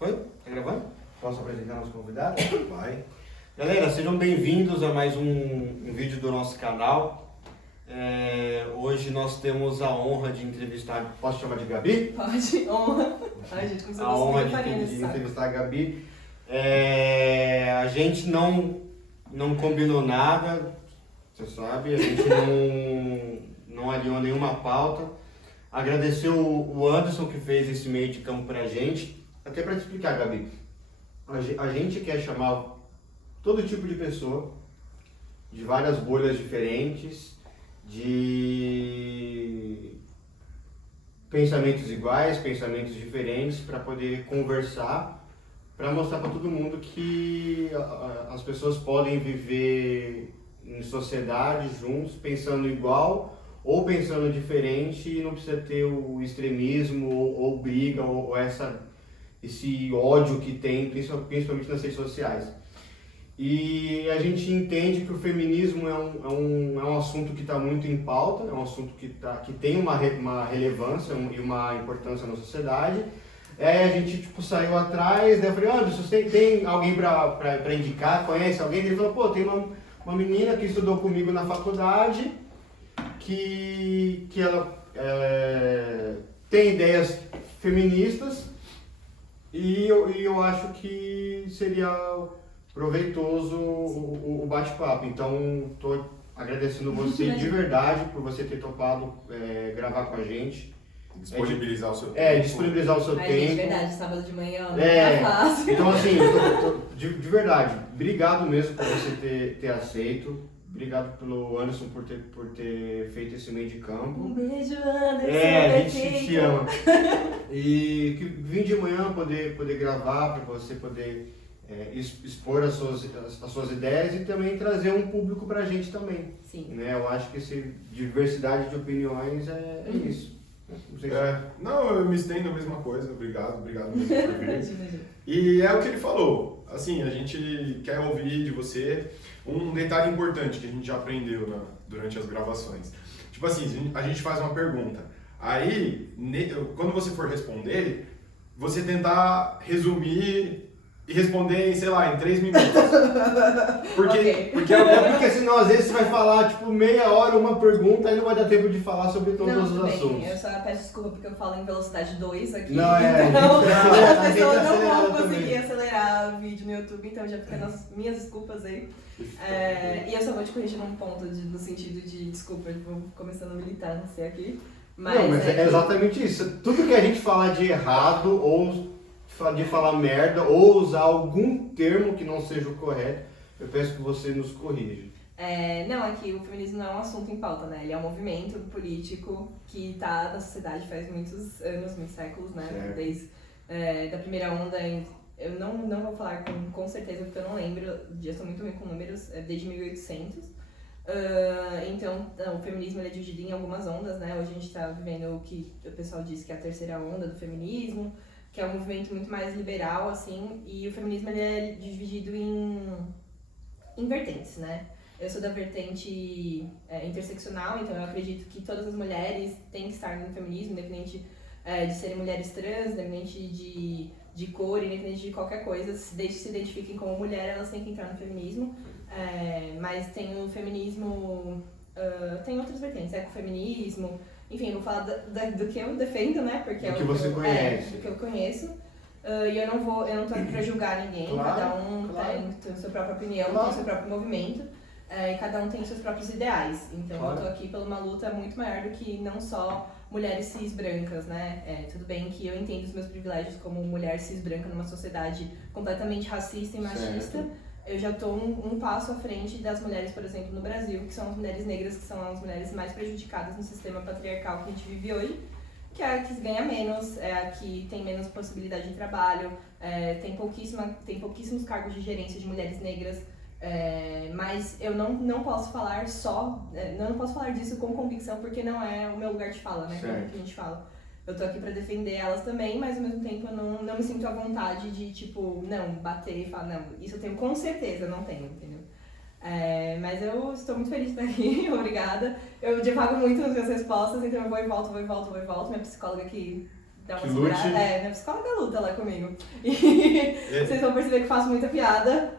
Foi? Tá gravando? Posso apresentar nosso convidado? Vai. Galera, sejam bem-vindos a mais um vídeo do nosso canal. Hoje nós temos a honra de entrevistar... Posso chamar de Gabi? Pode, honra. Ai, gente, como se eu A honra fosse farinha de nesse saco. entrevistar a Gabi. A gente não combinou nada, você sabe, a gente não alinhou nenhuma pauta. Agradecer o Anderson que fez esse meio de campo pra gente. Até para te explicar, Gabi, a gente quer chamar todo tipo de pessoa, de várias bolhas diferentes, de pensamentos iguais, pensamentos diferentes, para poder conversar, para mostrar para todo mundo que as pessoas podem viver em sociedade juntos, pensando igual ou pensando diferente, e não precisa ter o extremismo ou briga ou esse ódio que tem, principalmente nas redes sociais. E a gente entende que o feminismo é um assunto que está muito em pauta, é um assunto que tem uma relevância e uma importância na sociedade. A gente saiu atrás, eu falei, olha, se você tem alguém para indicar, conhece alguém? Ele falou, tem uma menina que estudou comigo na faculdade, que ela tem ideias feministas, e eu acho que seria proveitoso o bate-papo. Então, estou agradecendo você de verdade por você ter topado gravar com a gente. Disponibilizar o seu tempo. Disponibilizar o seu tempo. Gente, verdade, sábado de manhã não tá fácil. Então, assim, de verdade, obrigado mesmo por você ter aceito. Obrigado pelo Anderson por ter feito esse meio de campo. Um beijo, Anderson. A gente te ama. E que vim de manhã poder gravar, para você poder expor as suas ideias e também trazer um público pra gente também. Sim. Né? Eu acho que essa diversidade de opiniões é isso. Não, eu me estendo a mesma coisa. Obrigado mesmo por vir. Imagina. E é o que ele falou. Assim, a gente quer ouvir de você um detalhe importante que a gente já aprendeu durante as gravações. Tipo assim, a gente faz uma pergunta. Aí, quando você for responder, você tentar resumir e responder em, sei lá, em 3 minutos. Porque senão às vezes você vai falar tipo meia hora uma pergunta e não vai dar tempo de falar sobre todos os assuntos. Eu só peço desculpa porque eu falo em velocidade 2 aqui. Não, então, as pessoas não acelera vão conseguir também. acelerar o vídeo no YouTube, então já fica nas minhas desculpas aí. E eu só vou te corrigir num ponto no sentido de desculpa, vou começando a militar, não sei aqui. Mas é exatamente isso. Tudo que a gente falar de errado ou de falar merda ou usar algum termo que não seja o correto, eu peço que você nos corrija. Não, é que o feminismo não é um assunto em pauta, né? Ele é um movimento político que está na sociedade faz muitos anos, muitos séculos, né? Certo. Desde da primeira onda, eu não vou falar com certeza porque eu não lembro, já estou muito ruim com números, desde 1800. Então, o feminismo ele é dividido em algumas ondas, né? Hoje a gente está vivendo o que o pessoal diz que é a terceira onda do feminismo, que é um movimento muito mais liberal, assim, e o feminismo ele é dividido em vertentes, né? Eu sou da vertente interseccional, então eu acredito que todas as mulheres têm que estar no feminismo, independente de serem mulheres trans, independente de cor, independente de qualquer coisa, desde que se identifiquem como mulher, elas têm que entrar no feminismo. Mas tem o feminismo, tem outras vertentes, ecofeminismo, enfim, eu vou falar do que eu defendo, né? Porque Do que você conhece. do que eu conheço. E eu não tô aqui pra julgar ninguém, Claro, cada um claro. tem a sua própria opinião, Claro. tem o seu próprio movimento, e cada um tem seus próprios ideais. Então Claro. eu tô aqui por uma luta muito maior do que não só mulheres cis brancas, né? Tudo bem que eu entendo os meus privilégios como mulher cis branca numa sociedade completamente racista e machista. Certo. Eu já estou um passo à frente das mulheres, por exemplo, no Brasil, que são as mulheres negras, que são as mulheres mais prejudicadas no sistema patriarcal que a gente vive hoje, que é a que ganha menos, é a que tem menos possibilidade de trabalho, tem pouquíssimos cargos de gerência de mulheres negras, mas eu não posso falar não posso falar disso com convicção, porque não é o meu lugar de fala, né, como que a gente fala. Eu tô aqui pra defender elas também, mas ao mesmo tempo eu não me sinto à vontade de, tipo, não, bater e falar, não, isso eu tenho com certeza, não tenho, entendeu? Mas eu estou muito feliz de estar aqui, obrigada. Eu divago muito nas minhas respostas, então eu vou e volto. Minha psicóloga que dá uma Que segurada. lute. Minha psicóloga luta lá comigo. E vocês vão perceber que eu faço muita piada.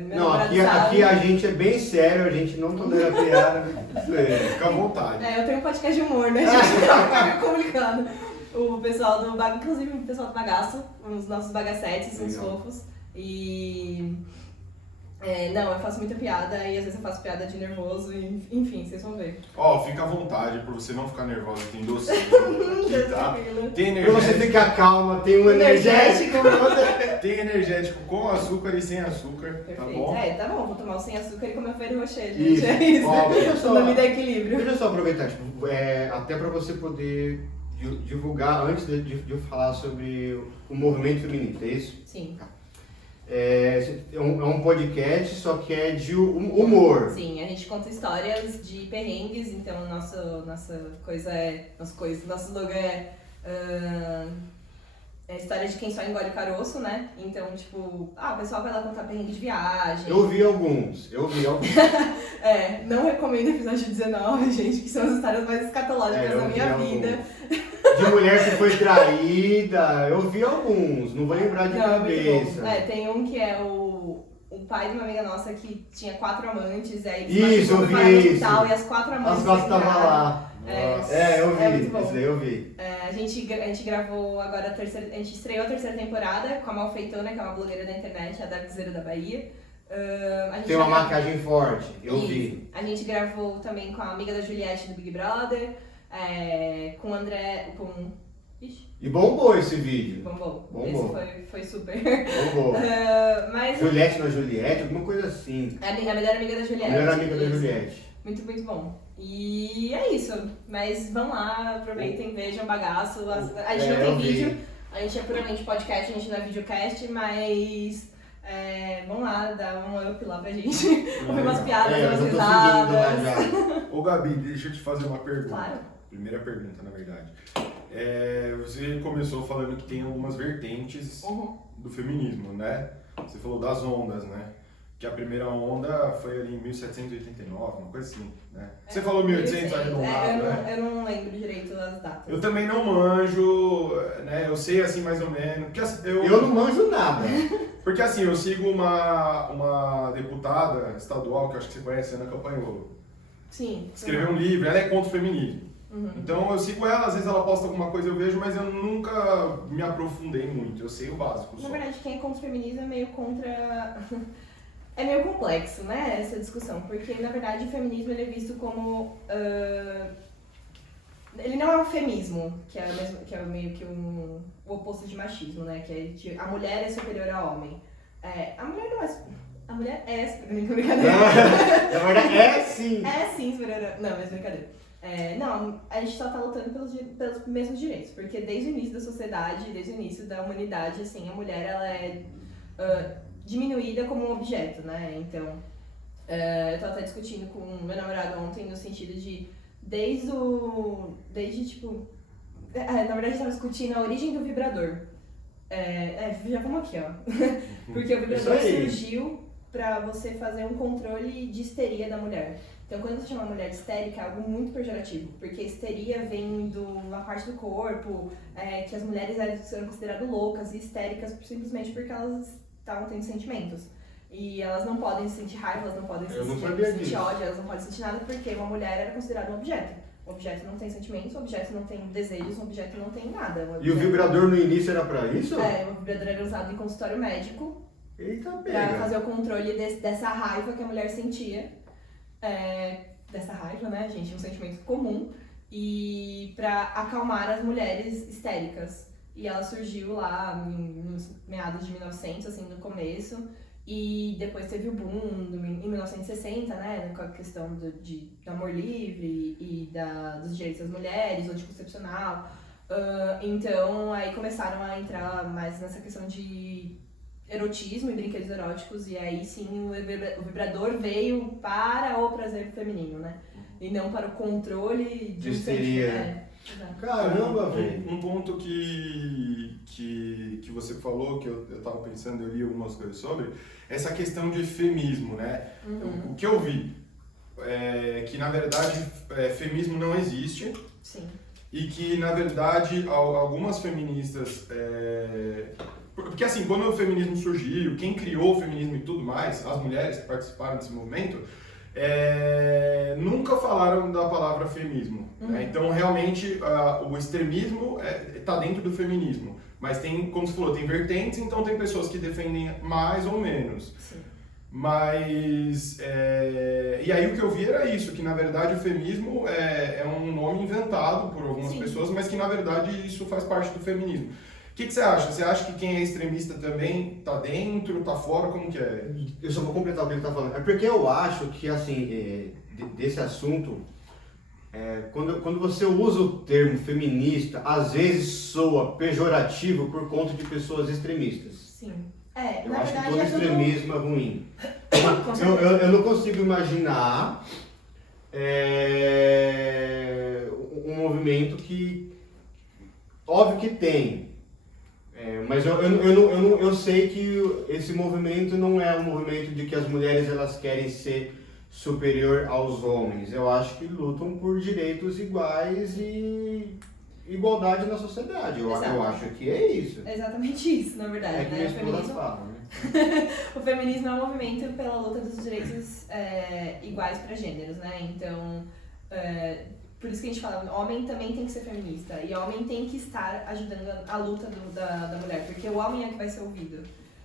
Meu Não, namorado aqui sabe. a gente é bem sério, a gente não tolera piada. Isso é. Fica à vontade. Eu tenho um podcast de humor, né, gente? É complicado. O pessoal do Bagaço, inclusive o pessoal do Bagaço, os nossos bagacetes, uns Legal. fofos. E. Não, eu faço muita piada e às vezes eu faço piada de nervoso, e, enfim, vocês vão ver. Ó, fica à vontade pra você não ficar nervosa, tem docinho aqui, tá? Tranquilo. Tem Pra você energético, ficar calma, tem um energético. tem energético com açúcar e sem açúcar, tá Perfeito. bom? Tá bom, vou tomar o sem açúcar e comer o Ferrero Rocher, gente. Isso. É isso. Ó, deixa eu só- O nome dá equilíbrio. Deixa eu só aproveitar, tipo, até pra você poder divulgar, antes de eu falar sobre o movimento feminista, é isso? Sim. É um podcast, só que é de humor. Sim, a gente conta histórias de perrengues, então nosso slogan é a história de quem só engole o caroço, né? Então, tipo, o pessoal vai lá contar perrengue de viagem. Eu vi alguns. Não recomendo o episódio 19, gente, que são as histórias mais escatológicas Eu da vi minha alguns. vida. De mulher que foi traída, eu vi alguns, não vou lembrar de Não, é muito cabeça. bom. Tem um que é o pai de uma amiga nossa que tinha 4 amantes, aí ele Isso, se machucou, eu vi foi parar no isso. hospital e as 4 amantes As costas estavam entraram. lá. Nossa. Eu vi, É muito bom. isso daí eu vi. A gente gravou agora a gente estreou a 3ª temporada com a Malfeitona, que é uma blogueira da internet, a Darkzeira da Bahia. A gente Tem uma já- maquiagem forte, eu Isso. vi. A gente gravou também com a amiga da Juliette do Big Brother, com o André. Ixi, E bombou esse vídeo. bombou. Bombou. Esse foi super. Bombou. Mas Juliette na Juliette, alguma coisa assim. é a melhor amiga da A Juliette. melhor amiga da Isso. Juliette. Muito, muito bom. E é isso. Mas vão lá, aproveitem, vejam bagaço. A gente não eu tem vi. vídeo, a gente é puramente podcast, a gente não é videocast, mas vão lá, dar um up lá pra gente. Ouvir umas piadas, eu umas já tô seguindo lá risadas. já. Ô Gabi, deixa eu te fazer uma pergunta. Claro. Primeira pergunta, na verdade. Você começou falando que tem algumas vertentes Uhum. do feminismo, né? Você falou das ondas, né? Que a primeira onda foi ali em 1789, uma coisa assim, né? Você falou 1800 arredondado, né? Eu não lembro direito as datas. Eu também não manjo, né? Eu sei assim mais ou menos. Porque, assim, Eu não manjo nada. porque assim, eu sigo uma deputada estadual, que eu acho que você conhece, Ana Campanholo. Sim. Escreveu um livro, ela é contra o feminismo. Uhum. Então eu sigo ela, às vezes ela posta alguma coisa eu vejo, mas eu nunca me aprofundei muito, eu sei o básico Na só. verdade, quem é contra o feminismo é meio contra... É meio complexo, né, essa discussão, porque na verdade o feminismo ele é visto como... Ele não é um feminismo, que é meio que o oposto de machismo, né, que é de a mulher é superior ao homem. A mulher não é... A mulher é... Brincadeira. Na verdade, é sim. É sim superior ao... Não, mas brincadeira. Não, a gente só tá lutando pelos mesmos direitos, porque desde o início da sociedade, desde o início da humanidade, assim, a mulher ela é diminuída como um objeto, né? Então, eu tava até discutindo com o meu namorado ontem no sentido de, na verdade eu tava discutindo a origem do vibrador. Já vamos aqui, ó. Porque o vibrador Isso aí. surgiu pra você fazer um controle de histeria da mulher. Então, quando você chama a mulher de histérica, é algo muito pejorativo, porque histeria vem de uma parte do corpo, que as mulheres eram consideradas loucas e histéricas simplesmente porque elas estavam tendo sentimentos. E elas não podem sentir raiva, elas não podem Eu não sabia sentir disso. ódio, elas não podem sentir nada, porque uma mulher era considerada um objeto. O objeto não tem sentimentos, o objeto não tem desejos, o objeto não tem nada. E o vibrador no início era pra isso? O vibrador era usado em consultório médico, Eita, pra pega. fazer o controle dessa raiva que a mulher sentia. Dessa raiva, né, gente? Um sentimento comum. E pra acalmar as mulheres histéricas. E ela surgiu lá nos meados de 1900, assim, no começo. E depois teve o boom em 1960, né, com a questão do amor livre e dos direitos das mulheres, o anticoncepcional. Então, aí começaram a entrar mais nessa questão de erotismo e brinquedos eróticos, e aí sim o vibrador veio para o prazer feminino, né? E não para o controle de histeria. Exato. Caramba, velho. Um ponto que você falou, que eu tava pensando, eu li algumas coisas sobre, essa questão de feminismo, né? Uhum. O que eu vi é que, na verdade, feminismo não existe. Sim. e que, na verdade, algumas feministas... Porque, assim, quando o feminismo surgiu, quem criou o feminismo e tudo mais, as mulheres que participaram desse movimento, nunca falaram da palavra feminismo. Né? Então, realmente, o extremismo está dentro do feminismo. Mas tem, como você falou, tem vertentes, então tem pessoas que defendem mais ou menos. Sim. Mas, e aí o que eu vi era isso, que na verdade o feminismo é um nome inventado por algumas pessoas, mas que na verdade isso faz parte do feminismo. O que você acha? Você acha que quem é extremista também está dentro, está fora? Como que é? Eu só vou completar o que ele está falando. É porque eu acho que, assim, desse assunto, quando você usa o termo feminista, às vezes soa pejorativo por conta de pessoas extremistas. Sim. Eu na acho verdade, que todo extremismo é ruim. Eu não consigo imaginar um movimento que... Óbvio que tem. Mas eu sei que esse movimento não é um movimento de que as mulheres elas querem ser superior aos homens. Eu acho que lutam por direitos iguais e igualdade na sociedade. Eu acho que é isso. É exatamente isso, na verdade. É que né? o feminismo fala, né? O feminismo é um movimento pela luta dos direitos iguais para gêneros, né? Então, por isso que a gente fala, homem também tem que ser feminista. E homem tem que estar ajudando a luta da mulher, porque o homem é que vai ser ouvido.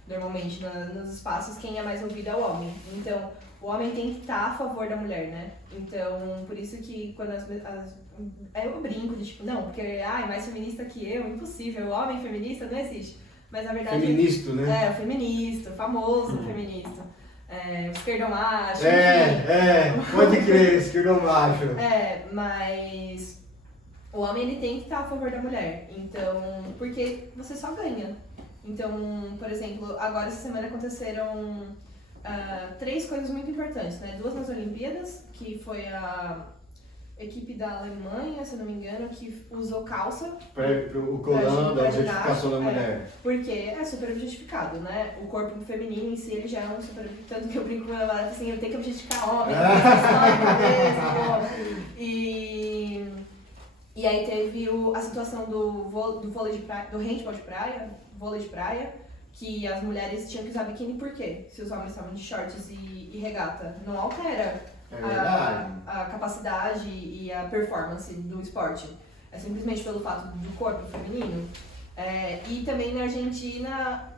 Normalmente, nos espaços, quem é mais ouvido é o homem. Então, o homem tem que estar a favor da mulher, né? Então, por isso que quando eu brinco de tipo, não, porque é mais feminista que eu, impossível. O homem feminista não existe. Mas na verdade... Feminista, né? O feminista, o famoso feminista. O esquerdomacho. Pode crer, esquerdomacho. Mas o homem ele tem que estar a favor da mulher. Então, porque você só ganha. Então, por exemplo, agora essa semana aconteceram 3 coisas muito importantes, né? 2 nas Olimpíadas, que foi a equipe da Alemanha, se não me engano, que usou calça. O colã da objetificação da mulher. Porque é super objetificado, né? O corpo feminino em si, ele já é um super... Tanto que eu brinco com ela, assim, eu tenho que objetificar homem, E aí teve a situação do vôlei de praia, do handball de praia, vôlei de praia, que as mulheres tinham que usar biquíni por quê? Se os homens estavam de shorts e regata. Não altera a capacidade e a performance do esporte. É simplesmente pelo fato do corpo feminino. E também na Argentina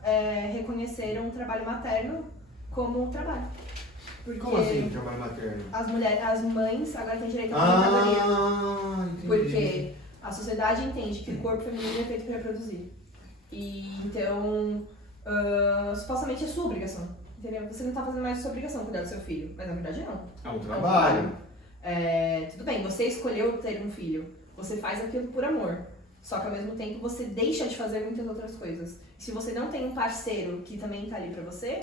reconheceram o trabalho materno como trabalho. Porque como assim, trabalho materno? As mães agora têm direito à aposentadoria. Entendi. Porque a sociedade entende que o corpo feminino é feito para reproduzir. E então, supostamente é sua obrigação. Entendeu? Você não está fazendo mais a sua obrigação cuidar do seu filho. Mas na verdade não. É um trabalho. Tudo bem, você escolheu ter um filho. Você faz aquilo por amor. Só que ao mesmo tempo você deixa de fazer muitas outras coisas. Se você não tem um parceiro que também está ali para você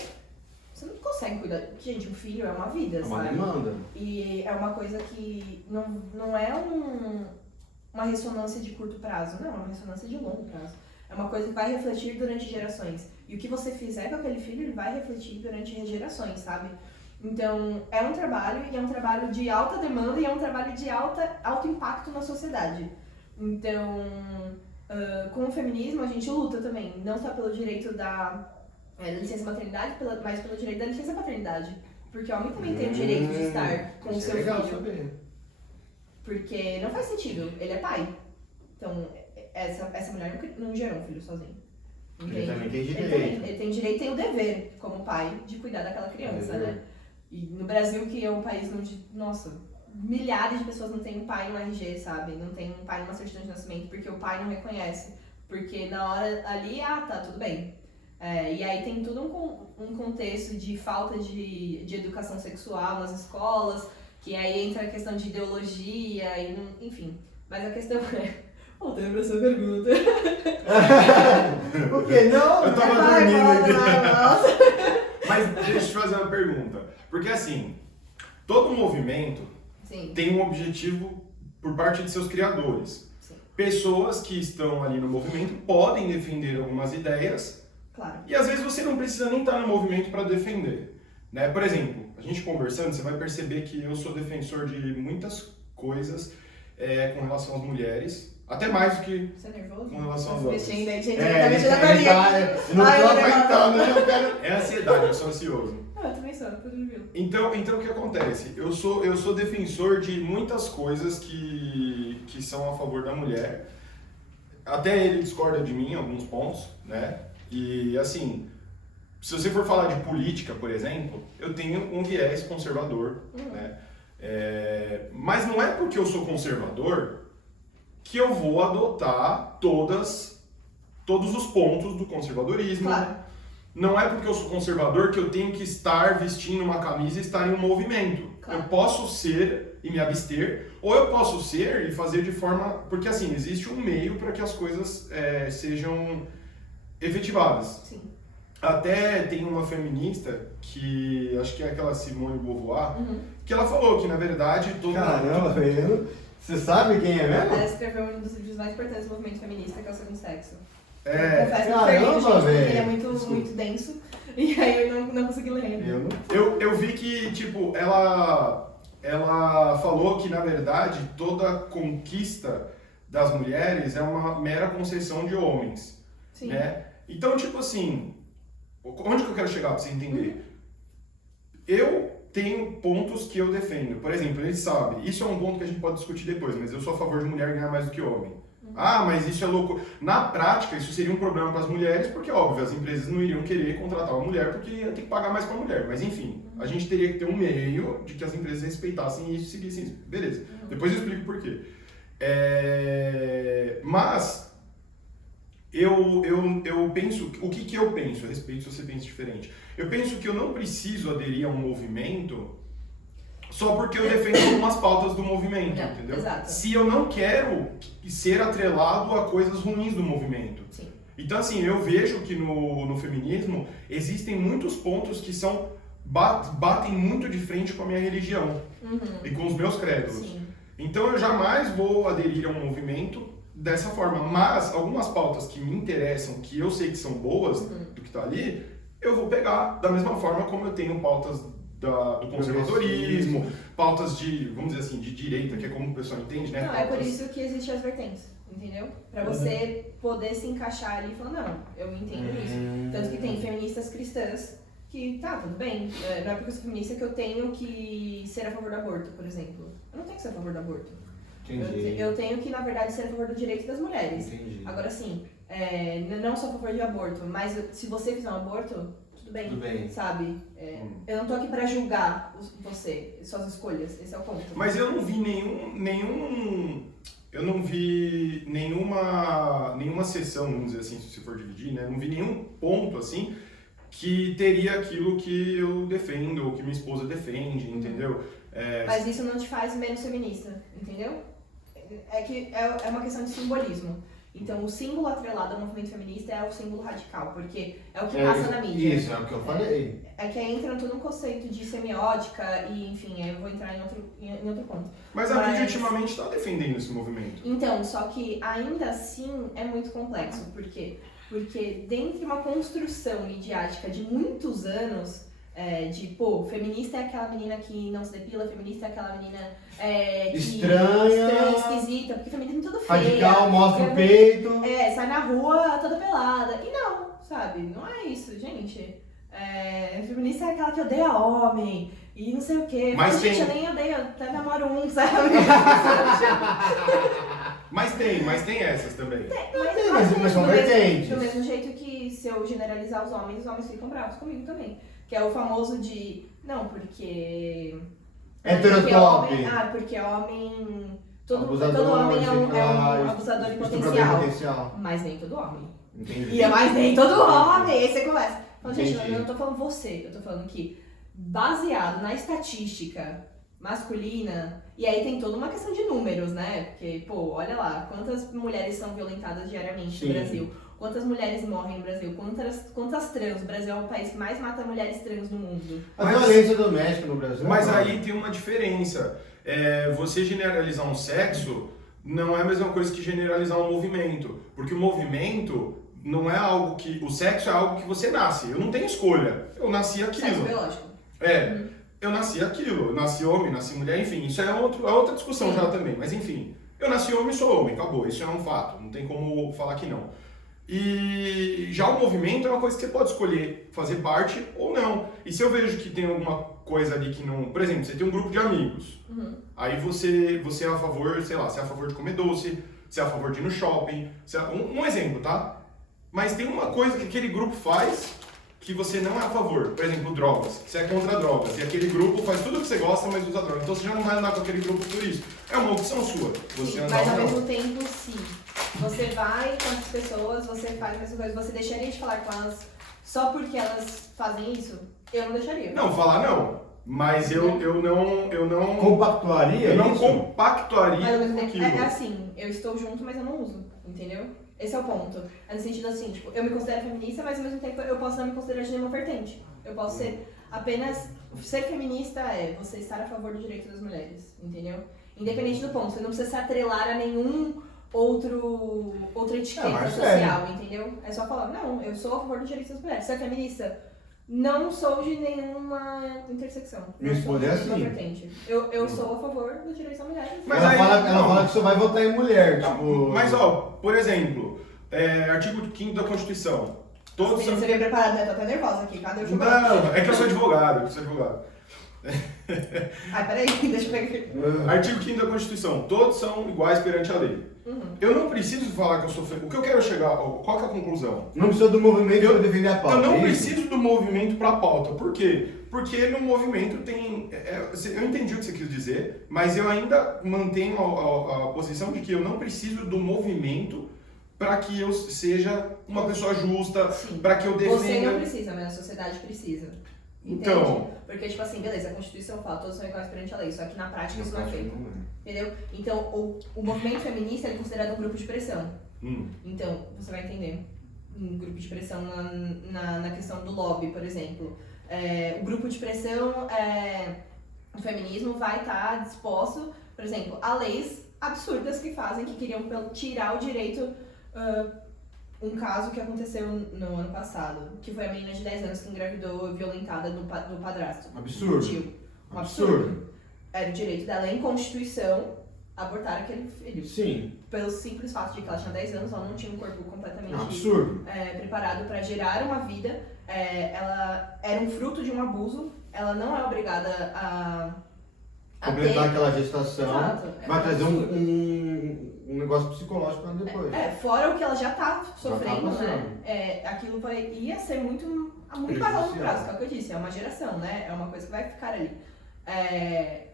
não consegue cuidar. Gente, um filho é uma vida, sabe? É uma demanda. E é uma coisa que não é uma ressonância de curto prazo, não, é uma ressonância de longo prazo. É uma coisa que vai refletir durante gerações. E o que você fizer com aquele filho, ele vai refletir durante gerações, sabe? Então, é um trabalho, e é um trabalho de alta demanda, e é um trabalho de alto impacto na sociedade. Então, com o feminismo, a gente luta também, não só pelo direito da licença maternidade, mas pelo direito da licença paternidade. Porque o homem também tem o direito de estar com o seu filho. Saber. Porque não faz sentido, ele é pai. Então, essa mulher não gerou um filho sozinho. Ele também tem direito. Ele tem direito e tem o dever, como pai, de cuidar daquela criança, né? E no Brasil, que é um país onde, nossa, milhares de pessoas não têm um pai no RG, sabe? Não tem um pai numa certidão de nascimento, porque o pai não reconhece. Porque na hora ali, tá, tudo bem. E aí tem todo um contexto de falta de educação sexual nas escolas, que aí entra a questão de ideologia, enfim. Mas a questão é... Voltando pra sua pergunta. O que? Não? Eu tava dormindo aqui. Nossa. Mas deixa eu te fazer uma pergunta. Porque assim, todo movimento tem um objetivo por parte de seus criadores. Sim. Pessoas que estão ali no movimento podem defender algumas ideias. Claro. E às vezes você não precisa nem estar no movimento para defender. Né? Por exemplo, a gente conversando, você vai perceber que eu sou defensor de muitas coisas com relação às mulheres. Até mais do que Você é nervoso? com relação aos Tá homens. mexendo aí, gente. É, Tá mexendo a ele carinha. eu não Ai, tô eu não- aguentando, né? Eu quero... É ansiedade, eu sou ansioso. Ah, eu também sou, tô tranquilo. Então o que acontece? Eu sou defensor de muitas coisas que são a favor da mulher. Até ele discorda de mim em alguns pontos, né? E assim, se você for falar de política, por exemplo, eu tenho um viés conservador, né? Mas não é porque eu sou conservador que eu vou adotar todos os pontos do conservadorismo. Claro. Não é porque eu sou conservador que eu tenho que estar vestindo uma camisa e estar em um movimento. Claro. Eu posso ser e me abster, ou eu posso ser e fazer de forma... Porque assim, existe um meio para que as coisas sejam efetivadas. Sim. Até tem uma feminista, que acho que é aquela Simone de Beauvoir, que ela falou que na verdade... Caramba, velho. Você sabe quem é mesmo? Ela escreveu um dos livros mais importantes do movimento feminista, que é o Segundo Sexo. É, Confesso que eu caramba, perdi, gente, porque velho. ele é muito denso. E aí eu não consegui ler. Eu não... eu vi que, tipo, ela falou que, na verdade, toda conquista das mulheres é uma mera concessão de homens, Sim. né? Então, tipo assim, onde que eu quero chegar pra você entender? Eu tenho pontos que eu defendo. Por exemplo, ele sabe, isso é um ponto que a gente pode discutir depois, mas eu sou a favor de mulher ganhar mais do que homem. Ah, mas isso é louco. Na prática, isso seria um problema para as mulheres, porque, óbvio, as empresas não iriam querer contratar uma mulher porque ia ter que pagar mais para a mulher. Mas, enfim, a gente teria que ter um meio de que as empresas respeitassem isso e seguissem isso. Beleza. Depois eu explico por quê. Mas, eu penso... O que eu penso a respeito se você pensa diferente? Eu penso que eu não preciso aderir a um movimento só porque eu defendo algumas pautas do movimento, Não, entendeu? exato. Se eu não quero ser atrelado a coisas ruins do movimento. Sim. Então, assim, eu vejo que no feminismo existem muitos pontos que são batem muito de frente com a minha religião e com os meus credos. Sim. Então, eu jamais vou aderir a um movimento dessa forma. Mas, algumas pautas que me interessam, que eu sei que são boas do que está ali, eu vou pegar da mesma forma como eu tenho pautas do conservadorismo, pautas de, vamos dizer assim, de direita, que é como o pessoal entende, né? Não, pautas... é por isso que existem as vertentes, entendeu? Pra você poder se encaixar ali e falar, não, eu entendo isso. Tanto que tem feministas cristãs que, tá, tudo bem, não é porque eu sou feminista que eu tenho que ser a favor do aborto, por exemplo. Eu não tenho que ser a favor do aborto. Entendi. Eu tenho que, na verdade, ser a favor do direito das mulheres. Entendi. Agora, sim, não sou a favor de aborto, mas se você fizer um aborto, tudo bem. Sabe? Eu não tô aqui pra julgar você, suas escolhas, esse é o ponto. Mas eu não vi eu não vi nenhuma sessão, vamos dizer assim, se for dividir, né? Não vi nenhum ponto, assim, que teria aquilo que eu defendo, ou que minha esposa defende, entendeu? Mas isso não te faz menos feminista, entendeu? É que é uma questão de simbolismo. Então, o símbolo atrelado ao movimento feminista é o símbolo radical, porque é o que passa na mídia. Isso, é o que eu falei. É que aí entra todo um conceito de semiótica e, enfim, aí eu vou entrar em outro ponto. Mas a mídia ultimamente está defendendo esse movimento. Então, só que ainda assim é muito complexo. Por quê? Porque dentro de uma construção midiática de muitos anos, feminista é aquela menina que não se depila, feminista é aquela menina que estranha, esquisita, porque feminismo é tudo feio. radical, mostra o peito. Sai na rua toda pelada. E não, sabe? Não é isso, gente. Feminista é aquela que odeia homem e não sei o quê. Mas gente, tem... eu nem odeio, até namoro um, sabe? mas tem essas também. Mas são vertentes. Do mesmo jeito que se eu generalizar os homens ficam bravos comigo também. Que é o famoso de, não, porque... Heterotop. Porque homem... Todo Abusador, homem é um claro, abusador em estuprador potencial. Mas nem todo homem. Entendi. Mas nem todo homem. Aí você começa. Fala, gente, Entendi. eu não tô falando você. Eu tô falando que, baseado na estatística masculina, e aí tem toda uma questão de números, né? Porque, olha lá, quantas mulheres são violentadas diariamente Sim. no Brasil? Quantas mulheres morrem no Brasil? Quantas trans? O Brasil é o país que mais mata mulheres trans no mundo. A violência doméstica no Brasil. Mas aí tem uma diferença. Você generalizar um sexo não é a mesma coisa que generalizar um movimento. Porque o movimento não é algo que... O sexo é algo que você nasce. Eu não tenho escolha. Eu nasci Sexo aquilo. biológico. Eu nasci aquilo. Eu nasci homem, nasci mulher, enfim. Isso é outra discussão já também. Mas enfim, Eu nasci homem, sou homem, acabou. Isso é um fato, não tem como falar que não. E já o movimento é uma coisa que você pode escolher fazer parte ou não. E se eu vejo que tem alguma coisa ali que não... Por exemplo, você tem um grupo de amigos. Aí você é a favor, sei lá, você é a favor de comer doce, você é a favor de ir no shopping. Um exemplo, tá? Mas tem uma coisa que aquele grupo faz que você não é a favor. Por exemplo, drogas. Você é contra drogas. E aquele grupo faz tudo o que você gosta, mas usa drogas. Então você já não vai andar com aquele grupo por isso. É uma opção sua. Você Sim, andar mas ao ou não. mesmo tempo, sim. Você vai com as pessoas, você faz a mesma coisa, você deixaria de falar com elas só porque elas fazem isso? Eu não deixaria. Não, falar não. Mas eu não... Compactuaria Eu não isso? compactuaria Mas ao mesmo com tempo, aquilo. é assim, eu estou junto, mas eu não uso, entendeu? Esse é o ponto. É no sentido assim, tipo, eu me considero feminista, mas ao mesmo tempo eu posso não me considerar de nenhuma vertente. Eu posso ser apenas... Ser feminista é você estar a favor do direito das mulheres, entendeu? Independente do ponto, você não precisa se atrelar a nenhum outra etiqueta social, entendeu? É só falar, não, eu sou a favor do direito das mulheres. Você é feminista? Não sou de nenhuma intersecção. Minha esposa é Não sou de nenhuma assim. vertente. Eu sou a favor do direito das mulheres. Mas ela, aí- fala, ela não. fala que só vai votar em mulher, tipo... Mas ó, por exemplo, artigo 5º da Constituição. Todos Menina, são... você veio preparada, né? Tô até nervosa aqui. Cadê o jogo? Não, é que eu sou advogado, Ai, peraí, deixa eu pegar aqui. Artigo 5º da Constituição. Todos são iguais perante a lei. Eu não preciso falar que eu sou feminista. O que eu quero chegar... Qual que é a conclusão? Não precisa do movimento para defender a pauta. Eu não é isso? preciso do movimento para a pauta. Por quê? Porque no movimento tem... eu entendi o que você quis dizer, mas eu ainda mantenho a posição de que eu não preciso do movimento para que eu seja uma pessoa justa, Sim. para que eu defenda... Você não precisa, mas a sociedade precisa. Entende? Então... Porque, tipo assim, beleza, a Constituição fala, todos são iguais perante a lei, só que na prática isso não é feito. Entendeu? Então, o movimento feminista ele é considerado um grupo de pressão. Então, você vai entender. Um grupo de pressão na questão do lobby, por exemplo. O grupo de pressão, o feminismo vai estar disposto, por exemplo, a leis absurdas que queriam tirar o direito. Um caso que aconteceu no ano passado, que foi a menina de 10 anos que engravidou violentada do padrasto. Absurdo. Do tio. Um Absurdo. Era o direito dela em Constituição abortar aquele filho. Sim. Pelo simples fato de que ela tinha 10 anos, ela não tinha um corpo completamente Absurdo. preparado para gerar uma vida. Ela era um fruto de um abuso. Ela não é obrigada a Completar ter... aquela gestação. Exato. Vai trazer absurdo. um negócio psicológico para depois. Fora o que ela já tá sofrendo, passando. né? Aquilo ia ser muito mais a longo prazo, que é o que eu disse, é uma geração, né? É uma coisa que vai ficar ali.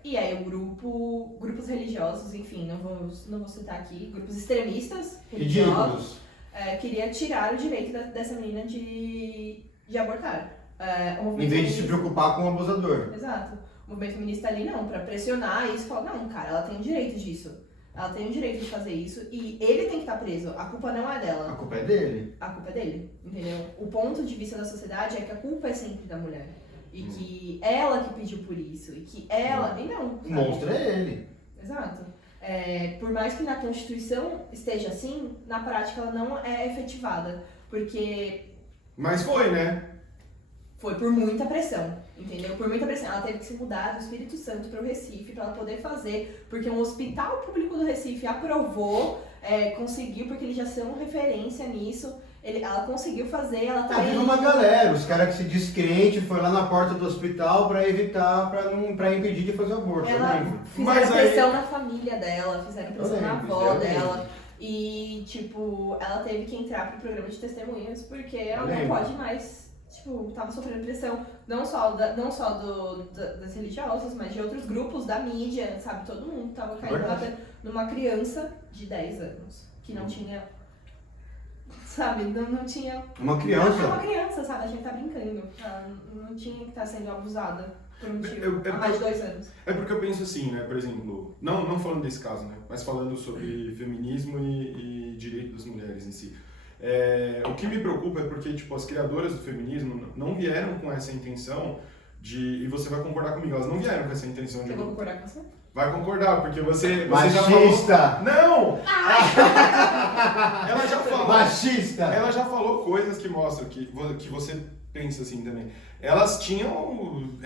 E aí grupos religiosos, enfim, não vou citar aqui, grupos extremistas religiosos, Ridículos. queria tirar o direito dessa menina de abortar. Em vez de se preocupar com o abusador. Exato. O movimento feminista ali não, pra pressionar isso, falar, não, cara, ela tem o direito disso. Ela tem o direito de fazer isso e ele tem que estar preso. A culpa não é A dela. culpa é dele. A culpa é dele, entendeu? O ponto de vista da sociedade é que a culpa é sempre da mulher. E que ela que pediu por isso. E que ela... E não, O sabe? monstro é ele. Exato. Por mais que na Constituição esteja assim, na prática ela não é efetivada. Porque Mas foi, né? foi por muita pressão, entendeu? Por muita pressão. Ela teve que se mudar do Espírito Santo para o Recife para ela poder fazer, porque um hospital público do Recife aprovou, conseguiu, porque eles já são referência nisso. Ela conseguiu fazer, ela tá Teve uma galera, os caras que se descrente foi lá na porta do hospital pra evitar, pra impedir de fazer aborto, eu Ela lembro. fizeram Mas aí- pressão na família dela, fizeram pressão na lembro, avó eu lembro. dela. E, tipo, ela teve que entrar pro programa de testemunhas porque ela não lembro. pode mais, tipo, tava sofrendo pressão, não só das religiosas, mas de outros grupos da mídia, sabe? Todo mundo tava caindo Verdade. numa criança de 10 anos, que não tinha, sabe? Não tinha... Uma É uma criança. criança, sabe? A gente tá brincando. Ela não tinha que estar sendo abusada por um tio Eu- há mais de 2 anos. É porque eu penso assim, né? Por exemplo, não falando desse caso, né? Mas falando sobre feminismo e direito das mulheres em si. O que me preocupa é porque, tipo, as criadoras do feminismo não vieram com essa intenção de... E você vai concordar comigo, elas não vieram com essa intenção de... Eu vou concordar com você? Vai concordar, porque você já falou... Machista! Não! Ela já falou... Machista! Ela já falou coisas que mostram que você pensa assim também. Elas tinham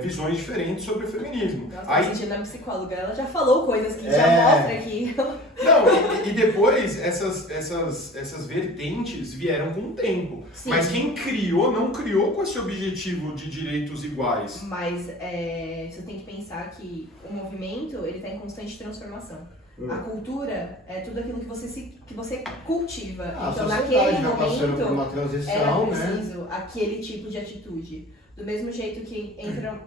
visões diferentes sobre o feminismo. Nossa, aí, sentindo na psicóloga, ela já falou coisas que já mostra que... Não, e depois essas vertentes vieram com o tempo. Sim. Mas quem criou, não criou com esse objetivo de direitos iguais. Mas você tem que pensar que o movimento, ele tá em constante transformação. A cultura é tudo aquilo que você cultiva. Então, naquele momento, por uma transição, era preciso aquele tipo de atitude. Do mesmo jeito que entra...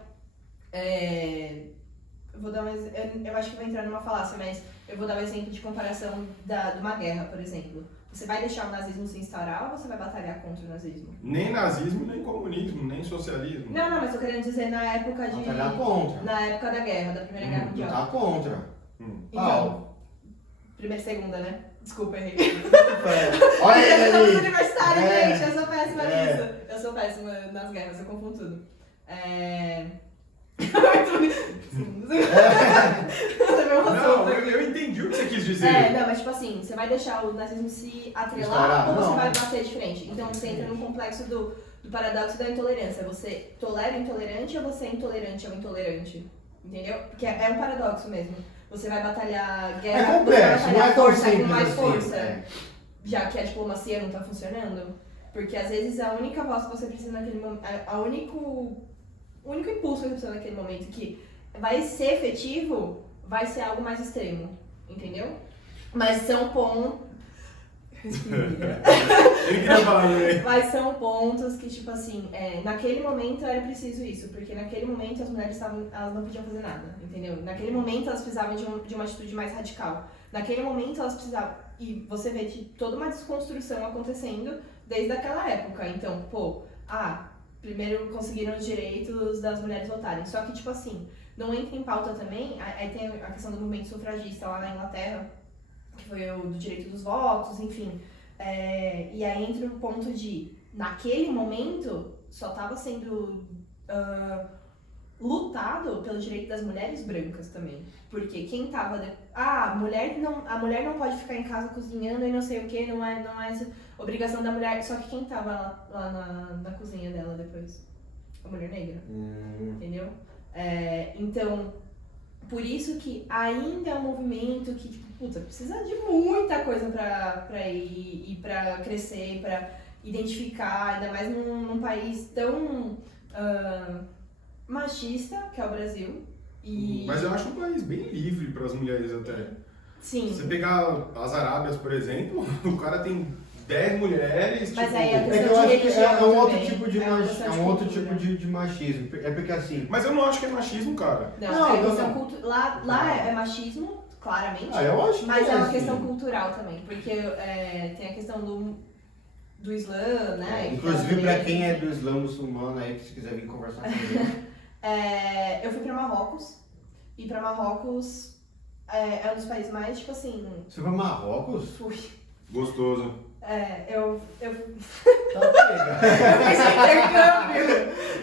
eu acho que vou entrar numa falácia, mas eu vou dar um exemplo de comparação de uma guerra, por exemplo. Você vai deixar o nazismo se instaurar ou você vai batalhar contra o nazismo? Nem nazismo, nem comunismo, nem socialismo. Não, mas eu querendo dizer na época de... Batalhar contra. Na época da guerra, da Primeira Guerra Mundial. Lutar contra. Então, primeira e segunda, né? Desculpa, errei. Olha Eu ele sou ali. universitária, gente. Eu sou péssima nisso. Eu sou péssima nas guerras, eu confundo tudo. Não, eu entendi o que você quis dizer. Não, mas tipo assim, você vai deixar o nazismo se atrelar Estourar, ou você não. vai bater de frente? Então você entra no complexo do paradoxo da intolerância. Você tolera o intolerante ou você é intolerante ao intolerante? Entendeu? Porque é um paradoxo mesmo. Você vai batalhar guerra, É complexo, você vai não é batalhar tão força com simples mais assim, força, já que a diplomacia não tá funcionando. Porque às vezes a única voz que você precisa naquele momento, o único impulso que você precisa naquele momento que vai ser efetivo, vai ser algo mais extremo, entendeu? Mas são pontos... Ele queria falar também. Mas são pontos que, tipo assim, naquele momento era preciso isso, porque naquele momento as mulheres elas não podiam fazer nada, entendeu? Naquele momento elas precisavam de uma atitude mais radical. Naquele momento elas precisavam... E você vê que toda uma desconstrução acontecendo desde aquela época. Então, primeiro conseguiram os direitos das mulheres votarem. Só que, tipo assim, não entra em pauta também, aí tem a questão do movimento sufragista lá na Inglaterra, que foi o do direito dos votos, enfim. E aí entra o ponto de, naquele momento, só estava sendo lutado pelo direito das mulheres brancas também. Porque quem tava... a mulher não pode ficar em casa cozinhando e não sei o que, não é obrigação da mulher. Só que quem tava lá na cozinha dela depois? A mulher negra. Entendeu? Então, por isso que ainda é um movimento que, tipo, precisa de muita coisa pra ir e pra crescer, pra identificar, ainda mais num país tão machista, que é o Brasil. Mas eu acho um país bem livre para as mulheres até. Sim. Se você pegar as Arábias, por exemplo, o cara tem 10 mulheres. Mas aí a É que questão eu de acho que religião é um outro também. tipo de É uma questão de outro cultura. tipo de machismo. É porque assim. Mas eu não acho que é machismo, cara. Não, é questão cultural. Lá é machismo, claramente. Eu acho que Mas é uma sim. questão cultural também, porque tem a questão do Islã, né? Inclusive pra quem é do Islã muçulmano aí, que se quiser vir conversar comigo. Eu fui pra Marrocos, e pra Marrocos é um dos países mais, tipo assim... Você foi pra Marrocos? Fui. Gostoso. Eu Tá pega. fiz intercâmbio,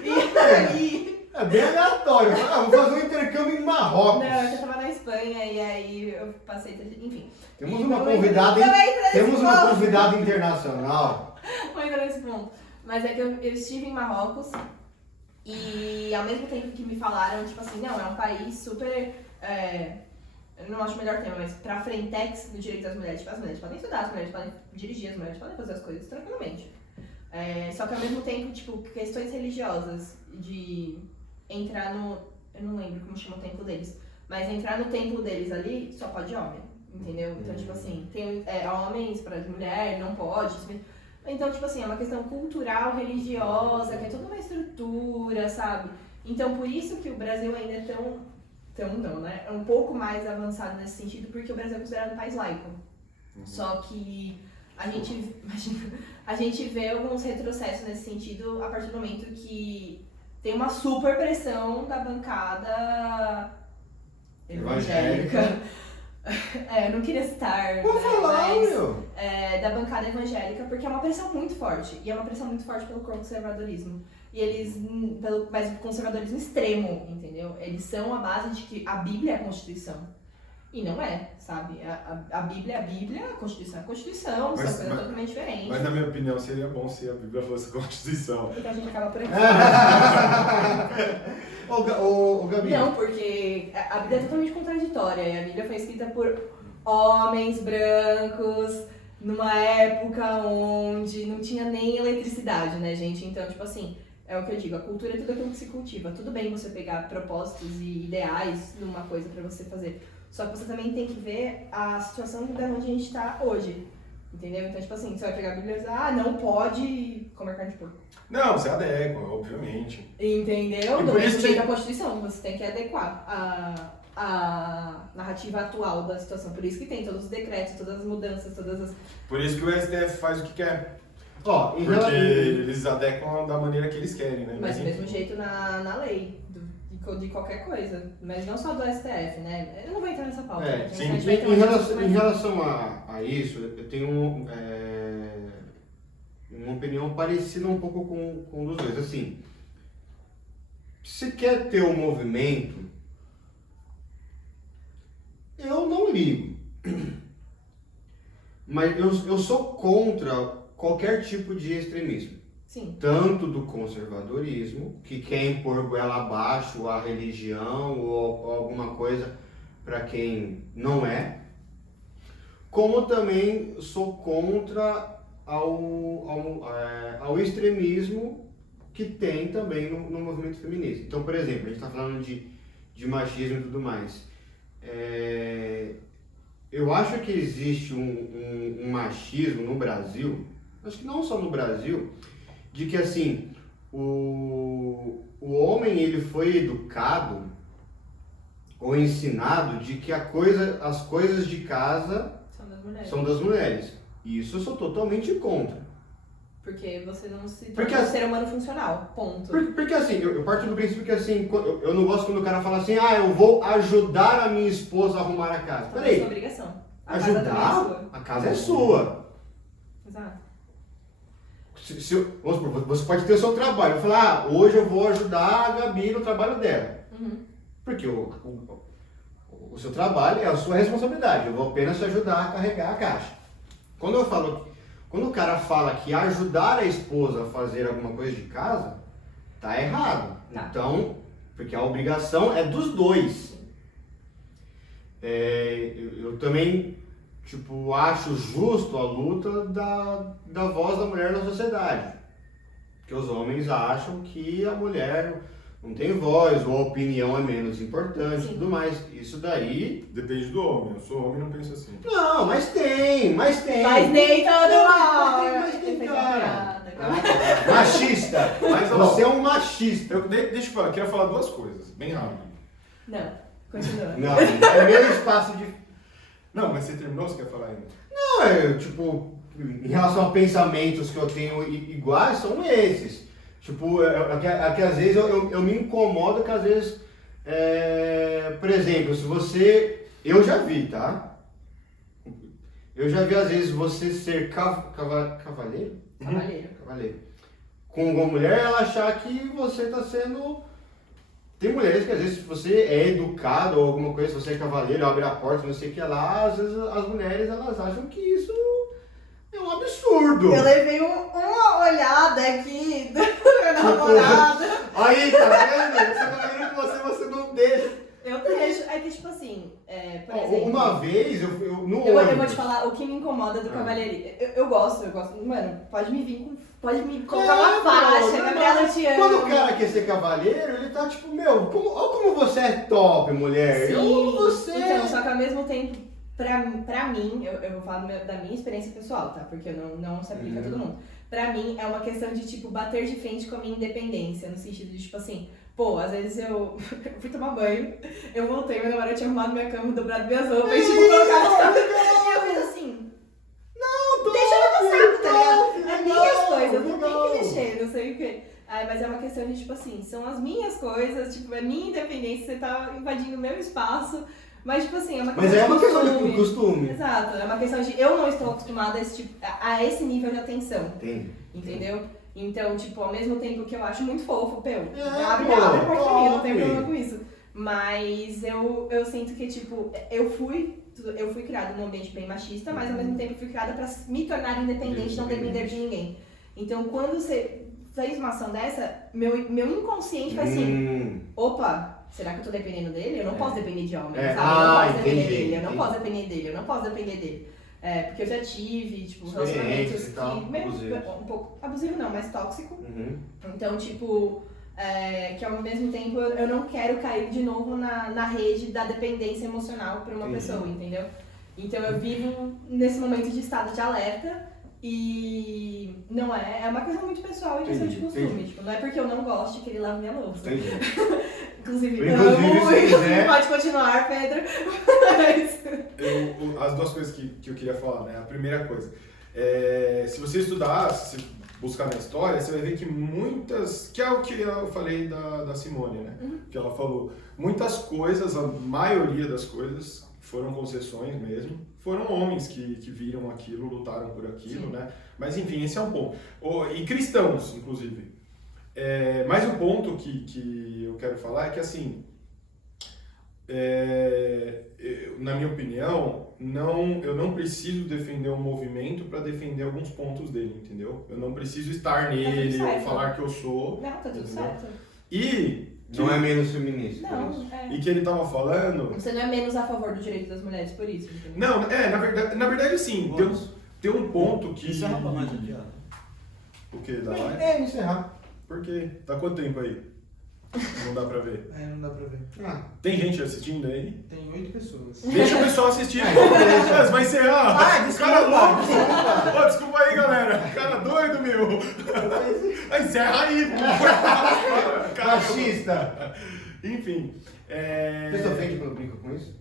e aí... É bem aleatório. Vou fazer um intercâmbio em Marrocos. Não, eu tava na Espanha, e aí eu passei... Enfim. Temos E uma não convidada, entra nesse temos uma ponto. convidada internacional. Vou entrar nesse ponto. Mas é que eu estive em Marrocos e ao mesmo tempo que me falaram, tipo assim, não, é um país super... eu não acho o melhor tema, mas pra frentex no direito das mulheres. Tipo, as mulheres podem estudar, as mulheres podem dirigir, as mulheres podem fazer as coisas tranquilamente. Só que ao mesmo tempo, tipo, questões religiosas de entrar no... Eu não lembro como chama o templo deles. Mas entrar no templo deles ali, só pode homem, entendeu? Então, tipo assim, tem homens pra mulher, não pode... Então, tipo assim, é uma questão cultural, religiosa, que é toda uma estrutura, sabe? Então, por isso que o Brasil ainda é é um pouco mais avançado nesse sentido, porque o Brasil é considerado um país laico. Só que a gente vê alguns retrocessos nesse sentido a partir do momento que tem uma super pressão da bancada evangélica. Eu não queria citar, Vou falar, mas meu. da bancada evangélica, porque é uma pressão muito forte. E é uma pressão muito forte pelo conservadorismo. E eles, mas o conservadorismo extremo, entendeu? Eles são a base de que a Bíblia é a Constituição. E não é, sabe? A Bíblia é a Bíblia, a Constituição é a Constituição, são coisas totalmente diferentes. Mas na minha opinião seria bom se a Bíblia fosse a Constituição. Então a gente acaba por aqui. Ô, Gabi. Não, porque a Bíblia é totalmente contraditória. E a Bíblia foi escrita por homens brancos, numa época onde não tinha nem eletricidade, né, gente? Então, tipo assim, é o que eu digo, a cultura é tudo aquilo que se cultiva. Tudo bem você pegar propósitos e ideais numa coisa pra você fazer. Só que você também tem que ver a situação de onde a gente tá hoje. Entendeu? Então, tipo assim, você vai pegar a Bíblia e dizer, não pode comer carne de porco. Não, você adequa, obviamente. Entendeu? E Do por mesmo isso jeito que- da Constituição, você tem que adequar a narrativa atual da situação. Por isso que tem todos os decretos, todas as mudanças, todas as... Por isso que o STF faz o que quer. Ó, em Porque relação... eles adequam da maneira que eles querem, né? Mas do mesmo enfim. jeito na lei, de qualquer coisa. Mas não só do STF, né? Eu não vou entrar nessa pauta. É, né? sim. A gente vai ter Em uma relação, discussão em mais- relação a isso, eu tenho uma opinião parecida um pouco com dos dois. Assim, se quer ter um movimento, eu não ligo. Mas eu sou contra qualquer tipo de extremismo. Sim. Tanto do conservadorismo, que quer impor goela abaixo a religião ou alguma coisa para quem não é, como também sou contra ao extremismo que tem também no movimento feminista. Então, por exemplo, a gente está falando de machismo e tudo mais. Eu acho que existe um machismo no Brasil, acho que não só no Brasil, de que assim, o homem ele foi educado ou ensinado de que as coisas de casa São das mulheres. são das mulheres. E isso eu sou totalmente contra. Porque você não se Porque torna um as- ser humano funcional. Ponto. Porque assim, eu parto do princípio que assim, eu não gosto quando o cara fala assim, eu vou ajudar a minha esposa a arrumar a casa. Então, é Peraí, sua obrigação. A casa também é ajudar? sua. A casa é sua. Exato. Vamos supor, você pode ter o seu trabalho. Eu falar, hoje eu vou ajudar a Gabi no trabalho dela. Uhum. Porque o seu trabalho é a sua responsabilidade. Eu vou apenas te ajudar a carregar a caixa. Quando o cara fala que ajudar a esposa a fazer alguma coisa de casa, tá errado. Tá. Então, porque a obrigação é dos dois. Eu também acho justo a luta da voz da mulher na sociedade. Porque os homens acham que a mulher não tem voz, ou a opinião é menos importante e Sim. tudo mais. Isso daí... Depende do homem. Eu sou homem e não penso assim. Não, mas tem. Mas nem todo mundo. Mas tem, Fez cara. uma piada. Machista. Mas, ó, Você é um machista. Deixa eu falar, eu queria falar duas coisas, bem rápido. Não, continua. Não, é meu espaço de... Não, mas você terminou, você quer falar ainda? Não, em relação a pensamentos que eu tenho iguais, são esses. É que às vezes eu me incomodo que às vezes, por exemplo, se você... Eu já vi, tá? Eu já vi às vezes você ser cavaleiro? Cavalheiro. Cavaleiro. Com uma mulher, ela achar que você está sendo... Tem mulheres que às vezes se você é educado ou alguma coisa, se você é cavaleiro, abre a porta, não sei o que lá, às vezes as mulheres elas acham que isso é um absurdo. Eu levei uma olhada aqui do meu namorado. Aí, tá vendo? Você tá vendo que você não deixa. Eu deixo. É que, tipo assim, por exemplo. Uma vez, eu no Eu vou ônibus. te falar o que me incomoda do cavalheirismo. Eu gosto. Mano, pode me colocar uma faixa, Gabriela, eu te amo. Quando o cara quer ser cavaleiro, ele tá tipo, olha como você é top, mulher. Sim. Eu amo você. Então, só que ao mesmo tempo, pra mim, eu vou falar da minha experiência pessoal, tá? Porque não se aplica a todo mundo. Pra mim, é uma questão de, bater de frente com a minha independência, no sentido de, assim, às vezes eu fui tomar banho, eu voltei, meu namorado tinha arrumado minha cama, dobrado minhas roupas, e, colocado e eu fiz assim, deixa eu no saco, tá ligado? É minhas coisas, não tem que mexer, não sei o quê. Mas é uma questão de, assim, são as minhas coisas, é minha independência, você tá invadindo o meu espaço, mas, assim, é uma questão Mas é uma de questão de costume. Exato, é uma questão de eu não estou acostumada a esse nível de atenção, Tem. entendeu? Então, ao mesmo tempo que eu acho muito fofo, abre pô, a porta pra mim, eu não tenho top. problema com isso. Mas eu sinto que, tipo, eu fui criada num ambiente bem machista, mas ao mesmo tempo fui criada pra me tornar independente, não depender de ninguém. Então, quando você fez uma ação dessa, meu inconsciente vai assim, opa, será que eu tô dependendo dele? Eu não posso depender de homem, sabe? Eu não posso depender dele, eu não posso depender dele, eu não posso depender dele. Porque eu já tive, tipo, relacionamentos que... um pouco abusivo não, mas tóxico. Então, tipo... que ao mesmo tempo eu não quero cair de novo na rede da dependência emocional por uma pessoa, entendeu? Então eu vivo nesse momento de estado de alerta e não é uma coisa muito pessoal e questão de costume. Tipo, não é porque eu não gosto que ele lave minha louça. Inclusive, pode continuar, Pedro. As duas coisas que eu queria falar, né? A primeira coisa, se você estudar, buscar na história, você vai ver que muitas, que é o que eu falei da Simone, né? Que ela falou, muitas coisas, a maioria das coisas foram concessões mesmo, foram homens que viram aquilo, lutaram por aquilo, né? Mas enfim, esse é um ponto. E cristãos, inclusive. Mas o ponto que eu quero falar é que, assim, na minha opinião, eu não preciso defender um movimento para defender alguns pontos dele, entendeu? Eu não preciso estar nele ou falar que eu sou. Não, tá tudo certo. Não é menos feminista. Não, E que ele tava falando... Você não é menos a favor do direito das mulheres por isso, entendeu? Não, na verdade sim, tem um ponto que... Encerra pra nós aqui, ó. O que? Dá mais? Encerrar. Por quê? Tá quanto tempo aí? Não dá pra ver. Não dá pra ver. Tem gente assistindo aí? Tem 8 pessoas. Deixa o pessoal assistir. Você vai encerrar. Desculpa. Desculpa aí, galera. Cara doido, meu. Encerra aí. Machista. Enfim. Vocês ofendem quando brincam com isso?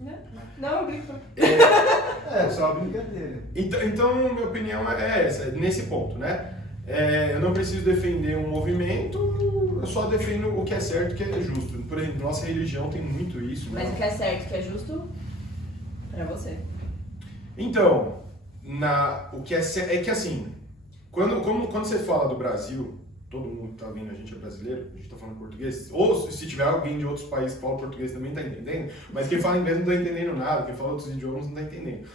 Não, eu brinco. É só uma brincadeira. Então, minha opinião é essa, nesse ponto, né? Eu não preciso defender um movimento, eu só defendo o que é certo, o que é justo. Por exemplo, nossa religião tem muito isso. Mas o que é certo, o que é justo, pra você. Então, o que é que assim, quando você fala do Brasil, todo mundo que tá vendo a gente é brasileiro, a gente tá falando português, ou se tiver alguém de outros países que fala português também tá entendendo, mas quem fala inglês não tá entendendo nada, quem fala outros idiomas não tá entendendo.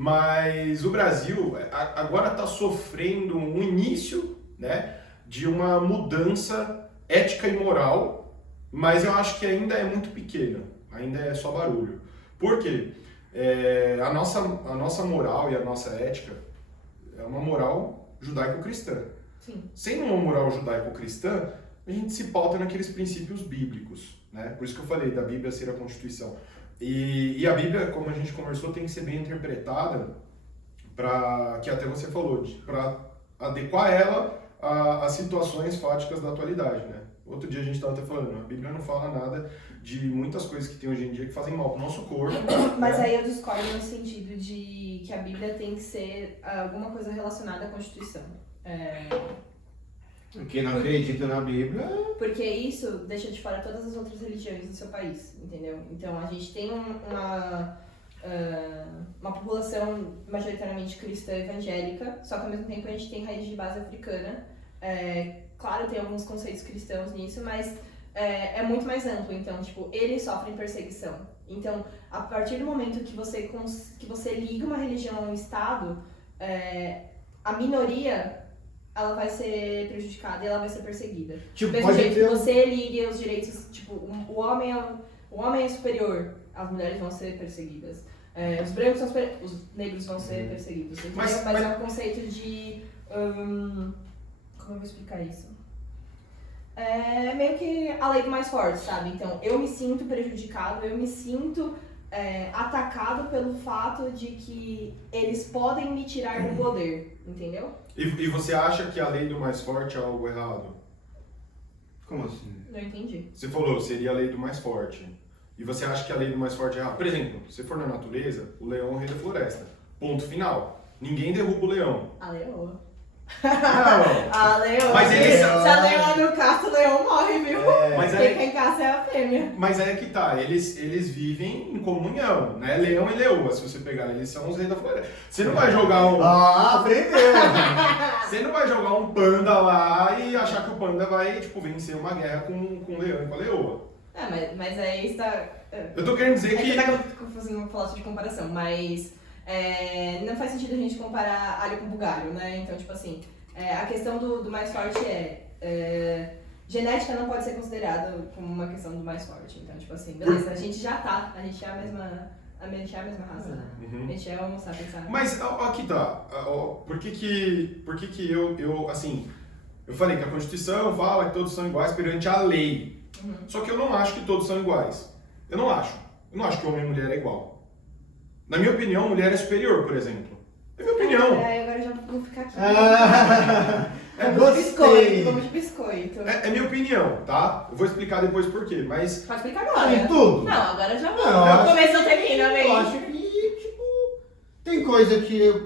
Mas o Brasil agora está sofrendo um início, né, de uma mudança ética e moral, mas eu acho que ainda é muito pequena, ainda é só barulho. Por quê? A nossa moral e a nossa ética é uma moral judaico-cristã. Sim. Sendo uma moral judaico-cristã, a gente se pauta naqueles princípios bíblicos, né? Por isso que eu falei da Bíblia ser a Constituição. E a Bíblia, como a gente conversou, tem que ser bem interpretada para, que até você falou, para adequar ela às situações fáticas da atualidade, né? Outro dia a gente estava até falando, a Bíblia não fala nada de muitas coisas que tem hoje em dia que fazem mal para o nosso corpo. Mas aí eu discordo no sentido de que a Bíblia tem que ser alguma coisa relacionada à Constituição. Quem não acredita na Bíblia... Porque isso deixa de fora todas as outras religiões do seu país, entendeu? Então a gente tem uma população majoritariamente cristã evangélica, só que ao mesmo tempo a gente tem raiz de base africana. Claro, tem alguns conceitos cristãos nisso, mas é muito mais amplo. Então, tipo, eles sofrem perseguição. Então, a partir do momento que você liga uma religião a um Estado, a minoria... ela vai ser prejudicada e ela vai ser perseguida. Tipo, do mesmo jeito que você ligue os direitos, tipo, o homem é superior, as mulheres vão ser perseguidas. Os brancos são superiores, os negros vão ser perseguidos. Mas é um conceito de... como eu vou explicar isso? É meio que a lei do mais forte, sabe? Então, eu me sinto prejudicado, eu me sinto atacado pelo fato de que eles podem me tirar do poder, entendeu? E você acha que a lei do mais forte é algo errado? Como assim? Não entendi. Você falou, seria a lei do mais forte. E você acha que a lei do mais forte é errada? Por exemplo, se for na natureza, o leão é o rei da floresta. Ponto final. Ninguém derruba o leão. A leoa. Não. A leoa. Mas eles... Se a leoa não caça, o leão morre, viu? Mas Quem caça é a fêmea. Mas é que tá, eles vivem em comunhão, né? Leão e leoa, se você pegar, eles são os reis da floresta. Você não vai jogar um... aprendeu! Você não vai jogar um panda lá e achar que o panda vai, tipo, vencer uma guerra com o leão e com a leoa. Mas aí está... Eu tô querendo dizer É que... que tá fazendo uma falação de comparação, mas não faz sentido a gente comparar alho com bugalho, né? Então, tipo assim, a questão do mais forte genética não pode ser considerada como uma questão do mais forte. Então, tipo assim, beleza, a gente é a mesma raça, né? Uhum. A gente é homo sapiens. Mas aqui tá, por que eu, assim, eu falei que a Constituição fala que todos são iguais perante a lei. Uhum. Só que eu não acho que todos são iguais. Eu não acho que homem e mulher é igual. Na minha opinião, mulher é superior, por exemplo. É minha opinião. Agora já vou ficar aqui. Gostei. Vamos de biscoito. É minha opinião, tá? Eu vou explicar depois por quê, mas... Pode explicar Ah, agora. em tudo? Não, agora já vou. Não, eu acho- Começou, termina, vem. Eu acho que, tipo, tem coisa que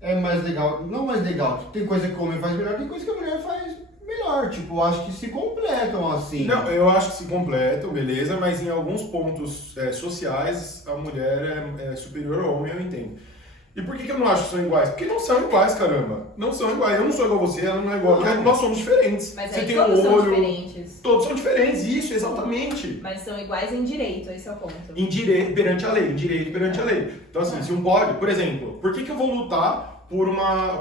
é mais legal, não mais legal, tem coisa que o homem faz melhor, tem coisa que a mulher faz melhor, tipo, eu acho que se completam assim. Não, eu acho que se completam, beleza, mas em alguns pontos sociais a mulher é superior ao homem, eu entendo. E por que eu não acho que são iguais? Porque não são iguais, caramba. Não são iguais. Eu não sou igual a você, ela não é igual a mim. Nós somos diferentes. Mas você aí tem todos um são olho. diferentes. Todos são diferentes, isso, exatamente. Mas são iguais em direito, esse é o ponto. Em direito perante a lei, em direito perante a lei. Então, assim, se um pode, por exemplo, por que eu vou lutar por uma.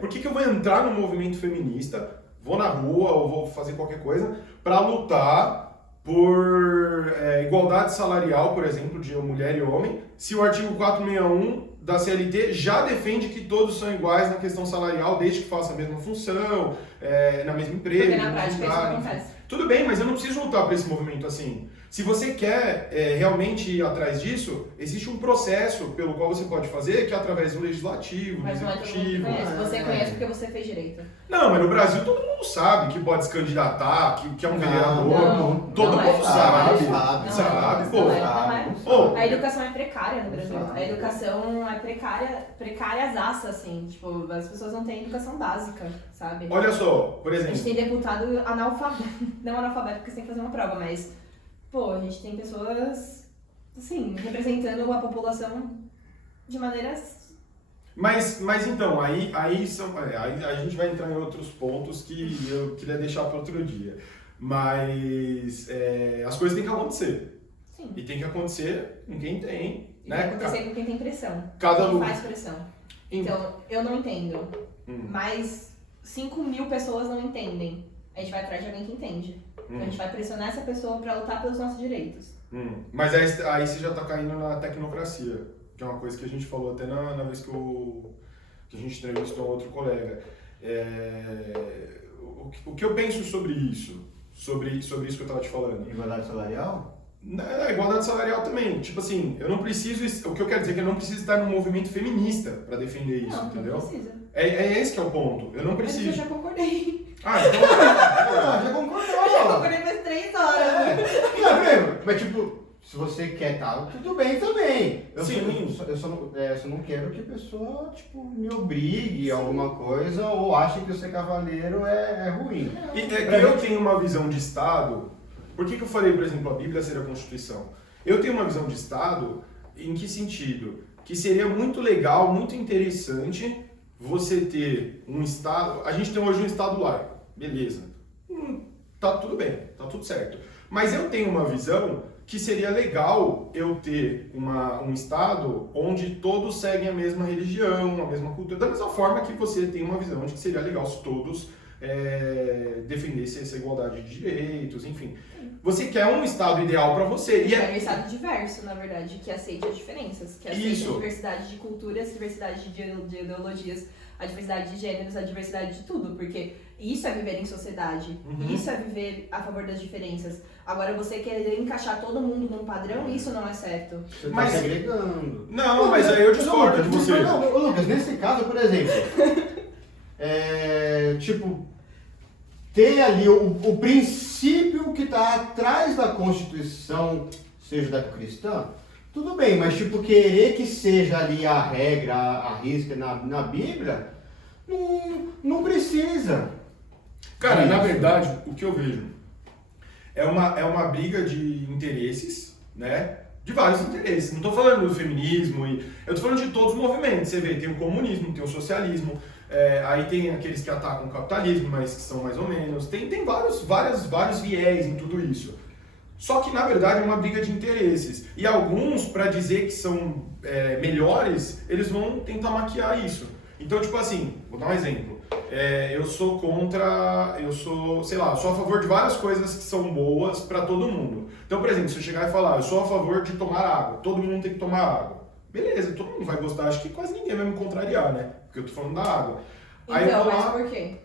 Por que eu vou entrar no movimento feminista, vou na rua ou vou fazer qualquer coisa, para lutar por igualdade salarial, por exemplo, de mulher e homem, se o artigo 461 da CLT já defende que todos são iguais na questão salarial, desde que façam a mesma função, na mesma empresa. Porque na no mesmo prática isso lugar, não enfim. acontece. Tudo bem, mas eu não preciso lutar por esse movimento assim. Se você quer realmente ir atrás disso, existe um processo pelo qual você pode fazer, que é através do legislativo, do Mas não é todo mundo que executivo. conhece. Você conhece porque você fez direito. Não, mas no Brasil todo mundo sabe que pode se candidatar, que é um vereador. Todo não mundo é. sabe. Não Sabe, é. pô. Não é. Ô, A educação é precária no Brasil. Sabe. A educação é precáriazaça, assim. Tipo, as pessoas não têm educação básica, sabe? olha só, por A exemplo. gente tem deputado analfabeto. Não analfabeto porque você tem que fazer uma prova, mas... Pô, a gente tem pessoas, assim, representando a população de maneiras... Mas então, aí a gente vai entrar em outros pontos que eu queria deixar para outro dia. Mas as coisas têm que acontecer. Sim. E tem que acontecer com quem tem, E né? vai acontecer com quem tem pressão. Cada quem um. faz pressão. Então, eu não entendo. Mas 5 mil pessoas não entendem. A gente vai atrás de alguém que entende. Então, a gente vai pressionar essa pessoa para lutar pelos nossos direitos. Mas aí você já está caindo na tecnocracia, que é uma coisa que a gente falou até na vez que a gente entrevistou um outro colega. O que eu penso sobre isso? Sobre isso que eu estava te falando? Igualdade salarial? Na igualdade salarial também. Tipo assim, eu não preciso. O que eu quero dizer é que eu não preciso estar no movimento feminista para defender isso, Não, entendeu? não precisa. É esse que é o ponto. Eu não Mas eu preciso. já concordei. Então. Já Eu já concordou. concordei faz 3 horas. Não, mesmo, mas tipo, se você quer tal, tudo bem também. Eu Sim. só não quero que a pessoa, tipo, me obrigue a alguma coisa ou ache que eu ser cavaleiro é ruim. E é que eu tenho uma visão de Estado. Por que eu falei, por exemplo, a Bíblia ser a Constituição? Eu tenho uma visão de Estado em que sentido? Que seria muito legal, muito interessante você ter um Estado. A gente tem hoje um Estado laico, beleza. Tá tudo bem, tá tudo certo. Mas eu tenho uma visão que seria legal eu ter um Estado onde todos seguem a mesma religião, a mesma cultura, da mesma forma que você tem uma visão de que seria legal se todos defendessem essa igualdade de direitos, enfim. Você quer um Estado ideal para você. E É um estado diverso, na verdade, que aceite as diferenças, que aceite Isso. a diversidade de culturas, a diversidade de ideologias, a diversidade de gêneros, a diversidade de tudo, porque isso é viver em sociedade, isso é viver a favor das diferenças. Agora, você querer encaixar todo mundo num padrão, isso não é certo. Você Mas- tá segregando. Não, mas aí eu discordo de você. Não, ô, Lucas, nesse caso, por exemplo, tipo, ter ali o princípio que está atrás da Constituição, seja da cristã, tudo bem, mas tipo, querer que seja ali a regra, a risca na Bíblia, não precisa. Cara, na verdade, o que eu vejo é uma briga de interesses, né? De vários interesses. Não estou falando do feminismo, eu estou falando de todos os movimentos. Você vê, tem o comunismo, tem o socialismo, Aí tem aqueles que atacam o capitalismo, mas que são mais ou menos. Tem vários viés em tudo isso. Só que, na verdade, é uma briga de interesses. E alguns, para dizer que são melhores, eles vão tentar maquiar isso. Então, tipo assim, vou dar um exemplo. Eu sou a favor de várias coisas que são boas para todo mundo. Então, por exemplo, se eu chegar e falar, eu sou a favor de tomar água, todo mundo tem que tomar água. Beleza, todo mundo vai gostar, acho que quase ninguém vai me contrariar, né? Porque eu tô falando da água. Aí Então, eu vou mas lá... por quê?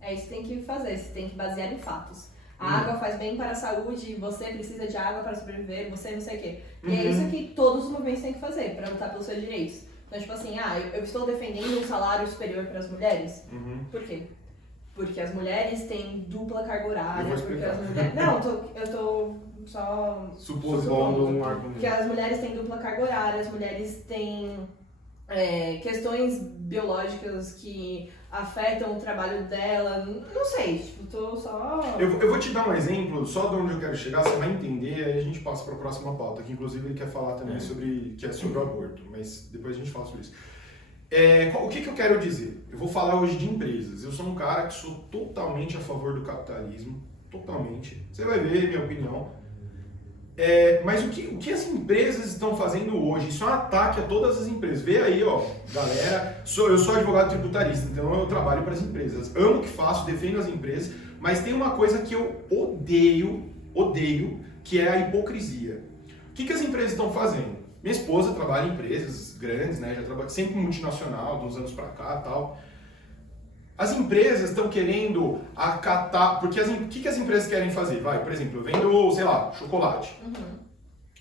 É isso que tem que fazer, você tem que basear em fatos. A água faz bem para a saúde, você precisa de água para sobreviver, você não sei o quê. E é isso que todos os movimentos têm que fazer, para lutar pelos seus direitos. Então, tipo assim, eu estou defendendo um salário superior para as mulheres. Por quê? Porque as mulheres têm dupla carga horária, porque as mulheres... Não, eu tô só Supondo um argumento. porque as mulheres têm dupla carga horária, as mulheres têm questões biológicas que afetam o trabalho dela, não sei, tipo, tô só... Eu vou te dar um exemplo, só de onde eu quero chegar, você vai entender, aí a gente passa para a próxima pauta, que inclusive ele quer falar também sobre o aborto, mas depois a gente fala sobre isso. O que eu quero dizer? Eu vou falar hoje de empresas. Eu sou um cara que sou totalmente a favor do capitalismo, totalmente. Você vai ver minha opinião. Mas o que as empresas estão fazendo hoje? Isso é um ataque a todas as empresas. Vê aí, ó, galera. Eu sou advogado tributarista, então eu trabalho para as empresas. Amo o que faço, defendo as empresas, mas tem uma coisa que eu odeio, que é a hipocrisia. O que as empresas estão fazendo? Minha esposa trabalha em empresas grandes, né? Já trabalha sempre multinacional, de uns anos pra cá e tal. As empresas estão querendo acatar... Porque o que as empresas querem fazer? Por exemplo, eu vendo, sei lá, chocolate.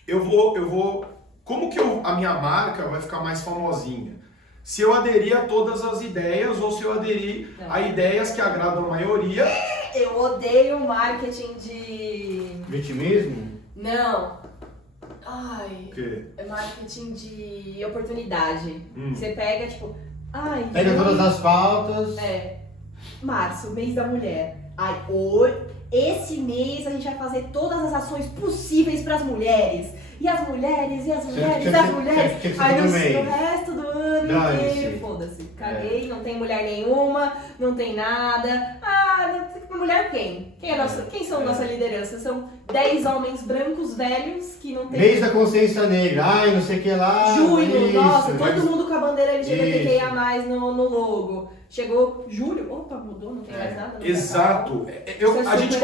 Eu vou... Como que a minha marca vai ficar mais famosinha? Se eu aderir a todas as ideias ou se eu aderir a ideias que agradam a maioria... Eu odeio marketing de... Vitimismo? Não. Ai, O quê? é marketing de oportunidade. Você pega, tipo, Pega todas as pautas. Março, mês da mulher. Esse mês a gente vai fazer todas as ações possíveis para as mulheres. E as mulheres, e as mulheres, e as mulheres. Aí no resto do ano inteiro, foda-se. Caguei, não tem mulher nenhuma, não tem nada. Mulher quem? Quem são nossa liderança? São 10 homens brancos velhos que não tem... Mês da consciência negra, não sei o que lá. Junho, isso, nossa, todo mundo com a bandeira LGBTQIA+, no logo. Chegou julho, opa, mudou, não tem mais nada. Exato. A gente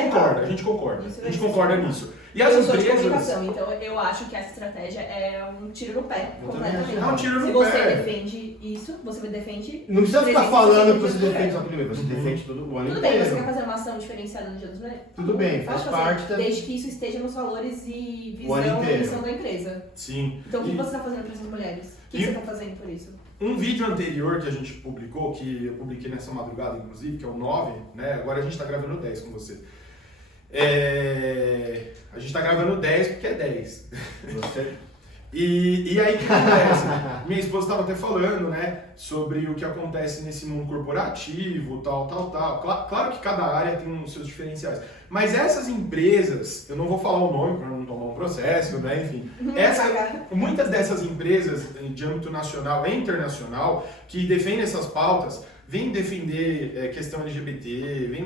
concorda nisso. E as eu sou de empresas... comunicação, então eu acho que essa estratégia é um tiro no pé, completamente. É um tiro no Se você pé. defende isso, você defende... Não precisa ficar falando que você 360 defende só primeiro, você defende todo o ano Tudo bem, inteiro. você quer fazer uma ação diferenciada no Dia das Mulheres? Tudo bem, faz parte também. Desde que isso esteja nos valores e O ano visão e inteiro. missão da empresa. Sim. Então o que você está fazendo para essas mulheres? O que você está fazendo por isso? Um vídeo anterior que a gente publicou, que eu publiquei nessa madrugada, inclusive, que é o 9, né? Agora a gente está gravando o 10 com você. A gente está gravando o 10 porque é 10. Você... E aí o que acontece? Minha esposa estava até falando, né, sobre o que acontece nesse mundo corporativo, tal. Claro que cada área tem os seus diferenciais. Mas essas empresas, eu não vou falar o nome para não tomar um processo, né, enfim. Muitas dessas empresas de âmbito nacional e internacional que defendem essas pautas, vêm defender questão LGBT,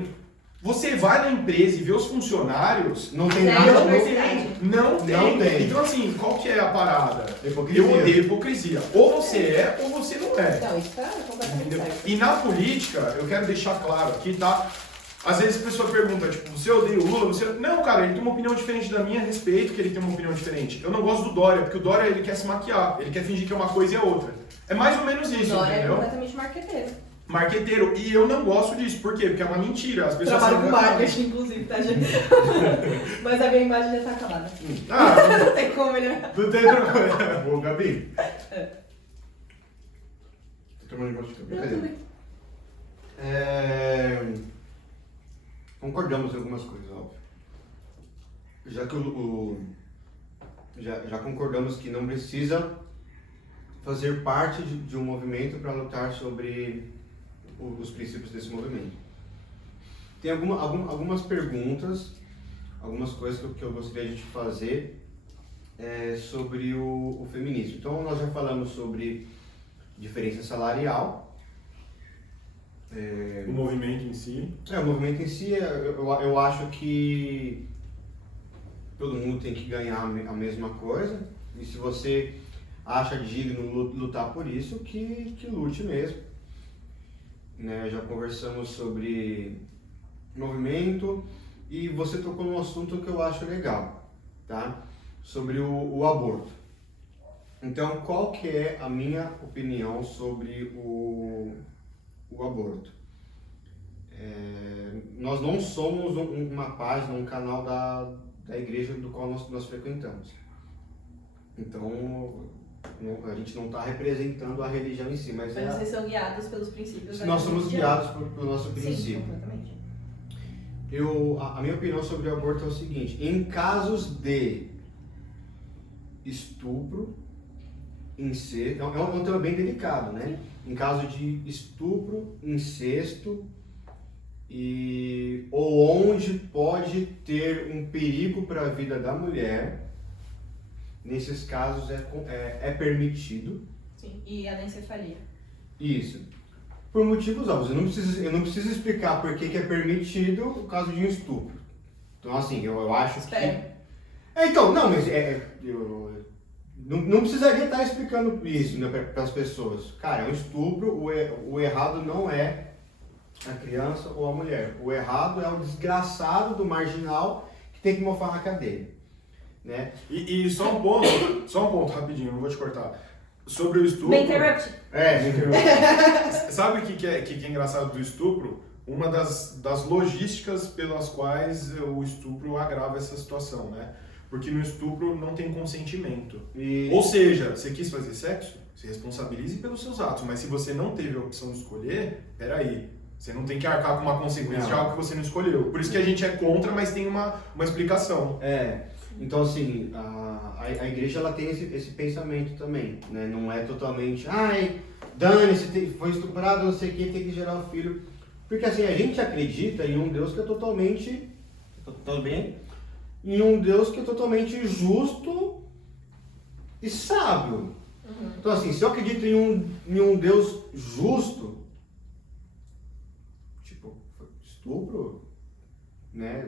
Você vai na empresa e vê os funcionários... Não tem nada... Não tem. Então, assim, qual que é a parada? Hipocrisia. Eu odeio hipocrisia. Ou você é, ou você não é. Não, isso tá completamente certo. E na política, eu quero deixar claro aqui, tá? Às vezes a pessoa pergunta, tipo, você odeia o Lula? Não, cara, ele tem uma opinião diferente da minha, respeito que ele tem uma opinião diferente. Eu não gosto do Dória, porque o Dória, ele quer se maquiar. Ele quer fingir que é uma coisa e é outra. É mais ou menos isso, o Dória entendeu? É completamente Marqueteiro. E eu não gosto disso. Por quê? Porque é uma mentira. As pessoas trabalho com marketing, inclusive, tá, gente? Mas a minha imagem já tá acabada. Não tem como melhorar. Não tem problema. Ô, Gabi. Tô tomando negócio de Não, tudo bem. Concordamos em algumas coisas, óbvio. Já que já concordamos que não precisa fazer parte de um movimento para lutar sobre os princípios desse movimento. Tem algumas perguntas, algumas coisas que eu gostaria de fazer sobre o feminismo. Então, nós já falamos sobre diferença salarial, O movimento em si. O movimento em si, eu acho que todo mundo tem que ganhar a mesma coisa. E se você acha digno lutar por isso, que lute mesmo. Né? Já conversamos sobre movimento e você tocou num assunto que eu acho legal, tá? Sobre o aborto. Então, qual que é a minha opinião sobre o aborto? Nós não somos uma página, um canal da igreja do qual nós frequentamos. Então, a gente não está representando a religião em si, mas vocês são guiados pelos princípios da nós somos religião. guiados pelo nosso Sim, princípio. completamente. A minha opinião sobre o aborto é o seguinte: em casos de estupro, incesto, é um tema bem delicado, né? Em caso de estupro, incesto, ou onde pode ter um perigo para a vida da mulher, nesses casos é permitido. Sim, e anencefalia. Isso. Por motivos óbvios. Eu não preciso explicar por que é permitido o caso de um estupro. Então, assim, eu acho Espera. que... Então, não, mas eu não precisaria estar explicando isso, né, para as pessoas. Cara, é um estupro, o errado não é a criança ou a mulher. O errado é o desgraçado do marginal que tem que mofar na cadeia. Né? E só um ponto rapidinho, não vou te cortar. Sobre o estupro. Me interrupt. Sabe o que é engraçado do estupro? Uma das logísticas pelas quais o estupro agrava essa situação, né? Porque no estupro não tem consentimento. Ou seja, você quis fazer sexo? Se responsabilize pelos seus atos. Mas se você não teve a opção de escolher, peraí. Você não tem que arcar com uma consequência de algo que você não escolheu. Por isso que a gente é contra, mas tem uma explicação. Então, assim, a igreja ela tem esse pensamento também, né? Não é totalmente, dane-se, foi estuprado, não sei o que, tem que gerar o filho. Porque, assim, a gente acredita em um Deus que é totalmente, em um Deus que é totalmente justo e sábio. Uhum. Então, assim, se eu acredito em um Deus justo, tipo, estupro, né?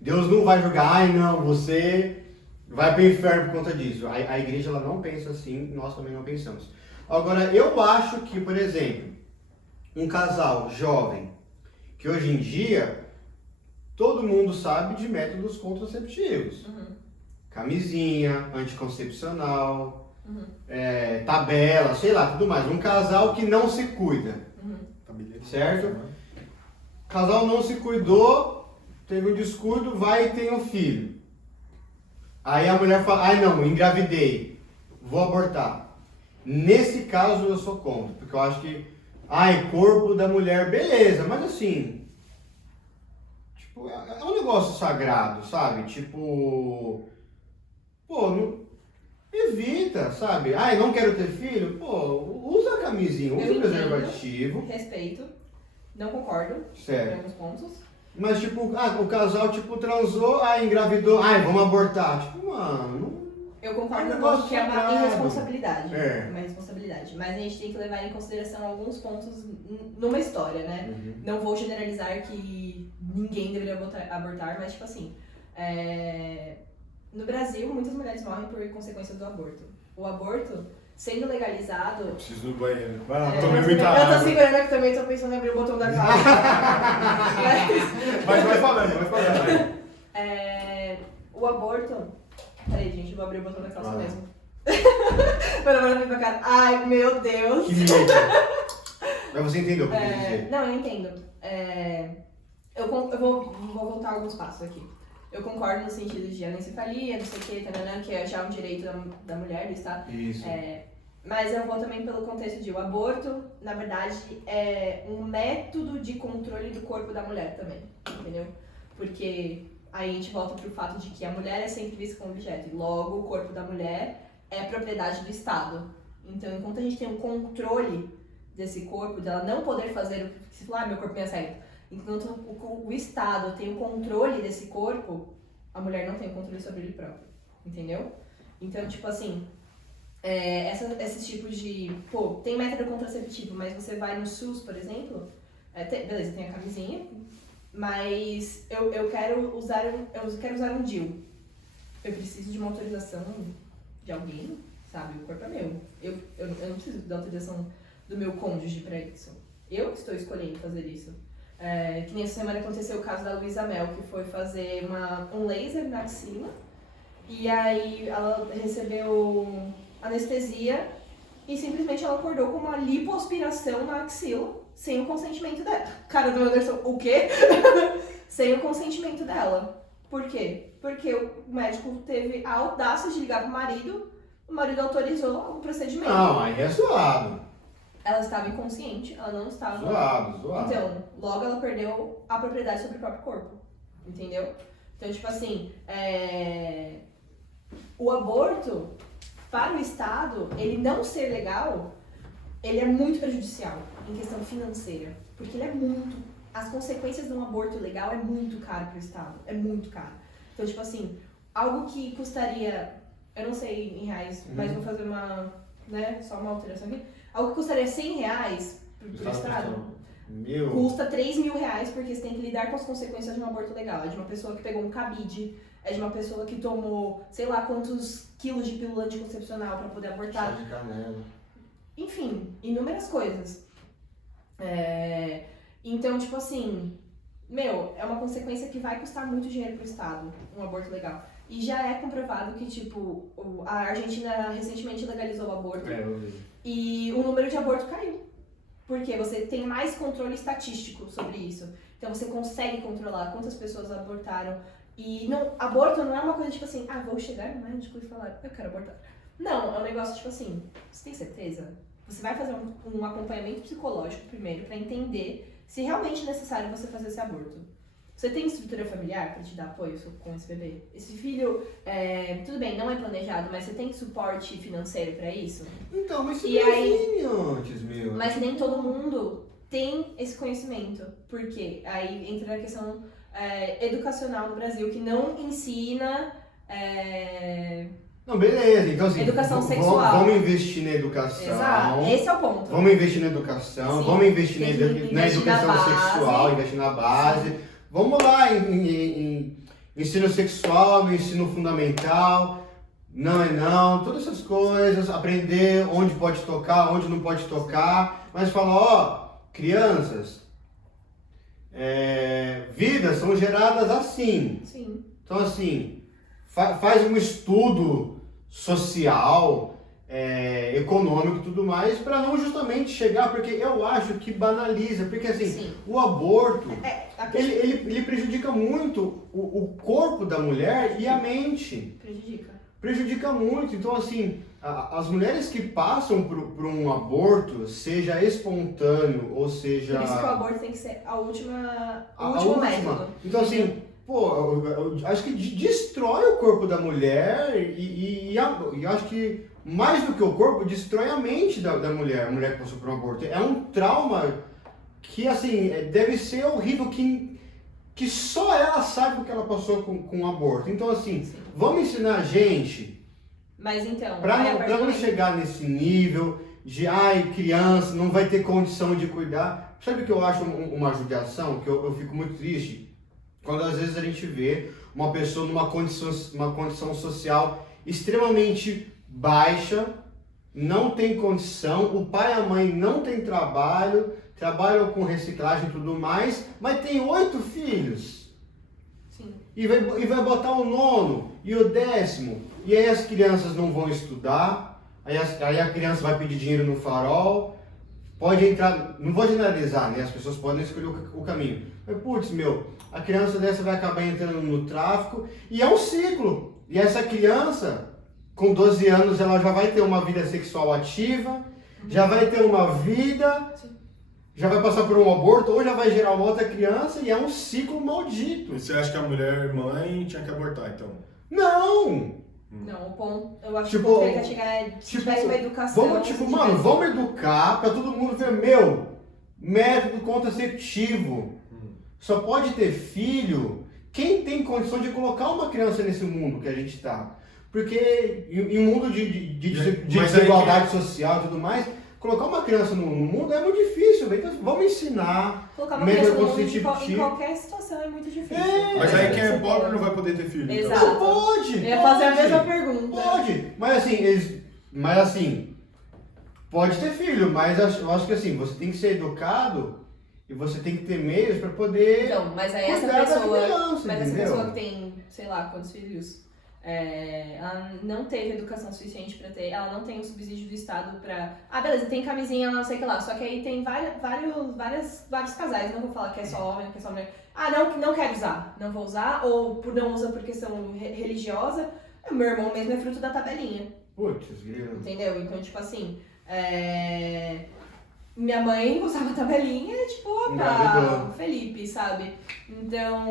Deus não vai julgar, não, você vai para o inferno por conta disso. A igreja ela não pensa assim, nós também não pensamos. Agora, eu acho que, por exemplo, um casal jovem, que hoje em dia todo mundo sabe de métodos contraceptivos. Uhum. Camisinha, anticoncepcional, tabela, sei lá, tudo mais. Um casal que não se cuida, certo? Casal não se cuidou, teve um descuido, vai e tem um filho. Aí a mulher fala, não, engravidei, vou abortar. Nesse caso eu sou contra, porque eu acho que, corpo da mulher, beleza, mas assim, tipo, é um negócio sagrado, sabe? Tipo, não, evita, sabe? Não quero ter filho, usa a camisinha, usa o preservativo. Respeito, não concordo Certo. em alguns pontos. Mas tipo, o casal tipo transou, engravidou, vamos abortar. Tipo, mano. Eu concordo É um no ponto negócio que é uma sagrado. irresponsabilidade. É. Uma irresponsabilidade. Mas a gente tem que levar em consideração alguns pontos numa história, né? Uhum. Não vou generalizar que ninguém deveria abortar, mas tipo assim. No Brasil, muitas mulheres morrem por consequência do aborto. O aborto, sendo legalizado. Eu preciso ir no banheiro. Vai lá, tomei muita eu água. tô segurando aqui também, tô pensando em abrir o botão da calça. Mas vai falando. O aborto. Peraí, gente, eu vou abrir o botão da calça Vai lá. mesmo. Agora vem pra cá. Ai, meu Deus. Que medo. Mas você entendeu o que eu quis dizer? Não, eu entendo. Eu vou voltar alguns passos aqui. Eu concordo no sentido de anencefalia, não sei o que, que é já um direito da mulher do Estado. Isso. Mas eu vou também pelo contexto de o aborto, na verdade, é um método de controle do corpo da mulher também, entendeu? Porque aí a gente volta pro fato de que a mulher é sempre vista como objeto, e logo o corpo da mulher é propriedade do Estado. Então, enquanto a gente tem um controle desse corpo, dela não poder fazer o que se falar, meu corpo me aceita. Enquanto o Estado tem o controle desse corpo, a mulher não tem o controle sobre ele próprio, entendeu? Então, tipo assim, esses tipos de... tem método contraceptivo, mas você vai no SUS, por exemplo, Beleza, tem a camisinha, mas eu quero usar um DIU. Eu preciso de uma autorização de alguém, sabe? O corpo é meu. Eu não preciso da autorização do meu cônjuge pra isso. Eu estou escolhendo fazer isso. Que nem essa semana aconteceu o caso da Luísa Mel, que foi fazer um laser na axila. E aí ela recebeu anestesia e simplesmente ela acordou com uma lipoaspiração na axila sem o consentimento dela. Cara do Anderson, o quê? Sem o consentimento dela. Por quê? Porque o médico teve a audácia de ligar pro marido, o marido autorizou o procedimento. Não, aí é zoado. Ela estava inconsciente, ela não estava... Zoado. Então, logo ela perdeu a propriedade sobre o próprio corpo, entendeu? Então, tipo assim, o aborto, para o Estado, ele não ser legal, ele é muito prejudicial em questão financeira, porque ele é muito... As consequências de um aborto legal é muito caro para o Estado, é muito caro. Então, tipo assim, algo que custaria, eu não sei em reais, mas vou fazer só uma alteração aqui, algo que custaria R$100 pro Estado, custa R$3.000, porque você tem que lidar com as consequências de um aborto legal. É de uma pessoa que pegou um cabide, é de uma pessoa que tomou, sei lá quantos quilos de pílula anticoncepcional para poder abortar. Chá de canela. Enfim, inúmeras coisas. Então, tipo assim, é uma consequência que vai custar muito dinheiro pro Estado, um aborto legal. E já é comprovado que, tipo, a Argentina recentemente legalizou o aborto Eu vi. e o número de abortos caiu. Porque você tem mais controle estatístico sobre isso. Então você consegue controlar quantas pessoas abortaram. E aborto não é uma coisa tipo assim, vou chegar no médico e falar, eu quero abortar. Não, é um negócio tipo assim, você tem certeza? Você vai fazer um acompanhamento psicológico primeiro pra entender se realmente é necessário você fazer esse aborto. Você tem estrutura familiar para te dar apoio com esse bebê? Esse filho, tudo bem, não é planejado, mas você tem suporte financeiro para isso? Então, mas E aí, antes, meu. mas nem todo mundo tem esse conhecimento. Por quê? Aí entra a questão educacional no Brasil, que não ensina... Não, beleza. Então, assim, Educação sexual. Vamos investir na educação. Exato, esse é o ponto. Vamos investir na educação, Sim. vamos investir Tem que na investir educação na base. sexual, investir na base. Vamos lá em ensino sexual, no ensino fundamental, não é não, todas essas coisas, aprender onde pode tocar, onde não pode tocar, mas falar, crianças, vidas são geradas assim. Sim. Então assim, faz um estudo social, econômico e tudo mais, para não justamente chegar, porque eu acho que banaliza, porque assim, Sim. o aborto, ele prejudica muito o corpo da mulher e a mente. Prejudica muito, então assim, as mulheres que passam por um aborto, seja espontâneo ou seja... Por isso que o aborto tem que ser o último método. Então assim, eu acho que destrói o corpo da mulher e eu acho que mais do que o corpo, destrói a mente da mulher, a mulher que passou por um aborto. É um trauma que, assim, deve ser horrível, que só ela sabe o que ela passou com um aborto. Então, assim, Sim. Vamos ensinar a gente, mas então, pra não chegar nesse nível de, criança, não vai ter condição de cuidar. Sabe o que eu acho uma judiação? Que eu fico muito triste? Quando às vezes a gente vê uma pessoa numa condição social extremamente baixa, não tem condição, o pai e a mãe não tem trabalho, trabalham com reciclagem e tudo mais, mas tem 8 filhos. Sim. E vai botar o 9º e o 10º, e aí as crianças não vão estudar, aí a criança vai pedir dinheiro no farol, pode entrar, não vou generalizar, né? As pessoas podem escolher o caminho. Mas putz, a criança dessa vai acabar entrando no tráfico, e é um ciclo. E essa criança, com 12 anos, ela já vai ter uma vida sexual ativa, já vai ter uma vida, já vai passar por um aborto, ou já vai gerar uma outra criança, e é um ciclo maldito. E você acha que a mulher mãe tinha que abortar, então? Não! Não, o ponto, eu acho Tipo, que o ponto que ele quer chegar é se tivesse uma educação... Vamos educar pra todo mundo ver, método contraceptivo. Só pode ter filho quem tem condição de colocar uma criança nesse mundo que a gente tá. Porque em um mundo de desigualdade social e tudo mais, colocar uma criança no mundo é muito difícil, velho. Então, vamos ensinar. Colocar uma método criança no mundo em contraceptivo. qualquer situação é muito difícil. Mas aí quem é Você pobre pode. não vai poder ter filho. então. Exato. Não pode! Eu ia fazer a pode, mesma pergunta. Pode, mas assim, pode ter filho, mas eu acho que assim, você tem que ser educado e você tem que ter meios para poder Então, mas aí essa cuidar da pessoa. criança, Mas essa entendeu? pessoa que tem, sei lá, quantos filhos, ela não teve educação suficiente pra ter, ela não tem o subsídio do Estado pra. Ah, beleza, tem camisinha, não sei o que lá. Só que aí tem vários casais, não vou falar que é só homem, que é só mulher. Ah, não quero usar, não vou usar, ou não usa por questão religiosa. Meu irmão mesmo é fruto da tabelinha. Putz, grilo. Entendeu? Então, tipo assim, minha mãe usava tabelinha, tipo, Engravidou. pra Felipe, sabe? Então,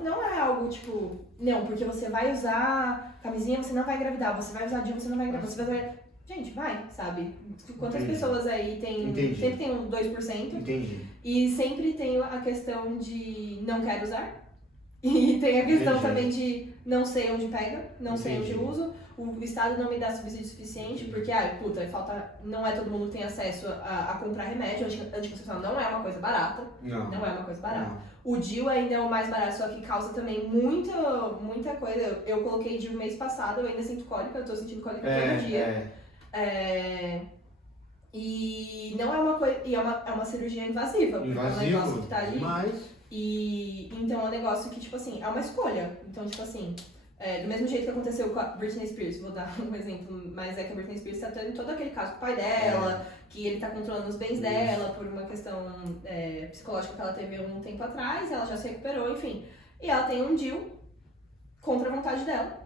não é algo, tipo, não, porque você vai usar camisinha, você não vai engravidar, você vai usar DIU, você não vai engravidar, você vai... Gente, vai, sabe? Quantas Entendi. pessoas aí tem... Entendi. Sempre tem um 2%, Entendi. e sempre tem a questão de não quero usar. E tem a questão Entendi. também de não sei onde pega, não sei onde Entendi. uso. O Estado não me dá subsídio suficiente, porque, falta. Não é todo mundo que tem acesso a comprar remédio. Anticoncepcional não é uma coisa barata. Não. Não é uma coisa barata. Não. O DIU ainda é o mais barato, só que causa também muita coisa. Eu coloquei DIU mês passado, eu ainda sinto cólica, eu tô sentindo cólica todo dia. E não é uma coisa. E é uma cirurgia invasiva. porque É um negócio Invasivo, que tá ali. mas... E então é um negócio que, tipo assim, é uma escolha. Então, tipo assim, do mesmo jeito que aconteceu com a Britney Spears, vou dar um exemplo, mas é que a Britney Spears tá tendo todo aquele caso com o pai dela, que ele tá controlando os bens dela por uma questão psicológica que ela teve um tempo atrás, ela já se recuperou, enfim. E ela tem um DIU contra a vontade dela,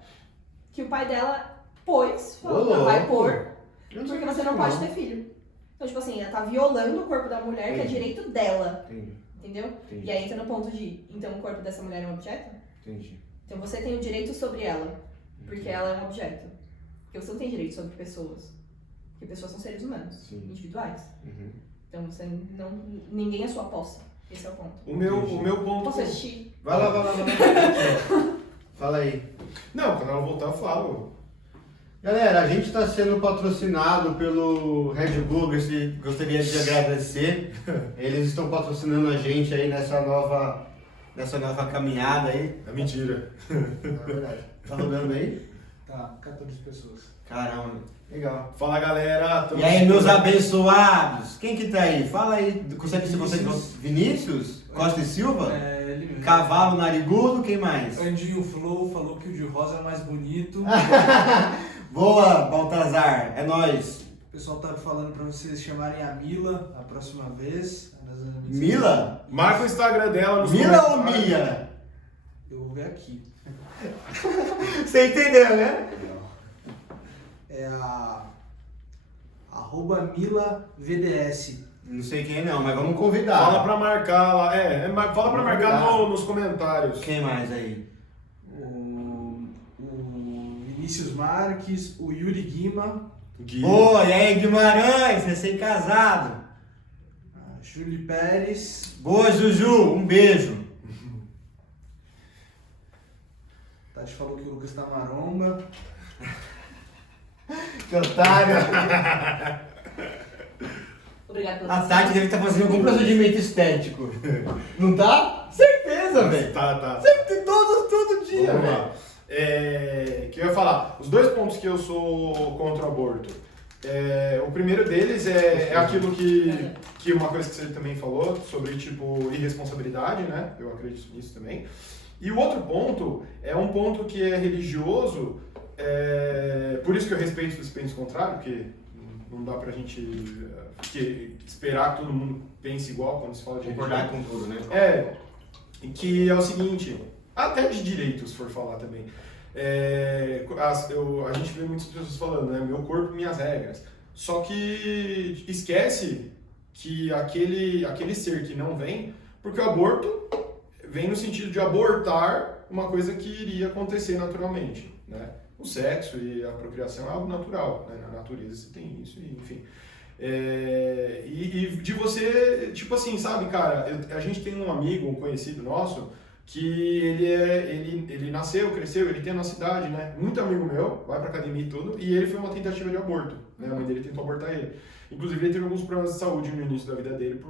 que o pai dela pôs, falou, não vai pôr, porque você não pode ter filho. Então, tipo assim, ela tá violando o corpo da mulher, que é direito dela. Entendi. Entendeu? Entendi. E aí entra no ponto de, então o corpo dessa mulher é um objeto? Entendi. Então você tem o direito sobre ela, porque ela é um objeto. Porque você não tem direito sobre pessoas. Porque pessoas são seres humanos, Sim. individuais. Uhum. Então você não. Ninguém é sua posse. Esse é o ponto. O meu ponto... Posso assistir? Vai lá. Fala aí. Não, quando ela voltar eu falo. Galera, a gente está sendo patrocinado pelo Red Bull, gostaria de agradecer. Eles estão patrocinando a gente aí nessa nova caminhada aí. É mentira. É verdade. Tá rodando aí? Tá, 14 pessoas. Caramba, legal. Fala, galera. tamo E aí, meus junto. abençoados? Quem que tá aí? Fala aí. Consegue Vinícius? Costa e Silva? É, ele mesmo. Cavalo narigudo, quem mais? Andinho Flow falou que o de rosa é mais bonito. Boa, Baltazar, é nóis. O pessoal tá falando pra vocês chamarem a Mila a próxima vez. Mila? Marca o Instagram dela nos Mila ou comentários. Mia? Eu vou ver aqui. Você entendeu, né? É a @MilaVDS. Não sei quem não, mas vamos convidar. Fala pra marcar lá. Fala pra marcar nos comentários. Quem mais aí? O Vinícius Marques, o Yuri Guima, Gui. Boa, e aí, Guimarães, recém-casado. a Julie Pérez, Boa, Juju, um beijo. Tati falou que o Lucas tá maromba. Que otário. Obrigada pela A Tati deve estar fazendo algum procedimento estético. Não tá? Certeza, velho. Tá. Sempre, todo dia, Vamos velho. lá. Que eu ia falar, os dois pontos que eu sou contra o aborto. O primeiro deles é aquilo que uma coisa que você também falou, sobre tipo irresponsabilidade, né? Eu acredito nisso também. E o outro ponto é um ponto que é religioso, por isso que eu respeito os pensamentos contrários, porque não dá pra gente esperar que todo mundo pense igual quando se fala de Concordar religião. com tudo, né? Que é o seguinte, até de direito, se for falar também. A gente vê muitas pessoas falando, né? Meu corpo, minhas regras. Só que esquece que aquele ser que não vem, porque o aborto vem no sentido de abortar uma coisa que iria acontecer naturalmente, né? O sexo e a procriação é algo natural, né? Na natureza você tem isso, enfim. E de você, tipo assim, sabe, cara, a gente tem um amigo, um conhecido nosso, que ele nasceu, cresceu, ele tem a nossa idade, né? Muito amigo meu, vai pra academia e tudo, e ele foi uma tentativa de aborto. né? A mãe dele tentou abortar ele. Inclusive, ele teve alguns problemas de saúde no início da vida dele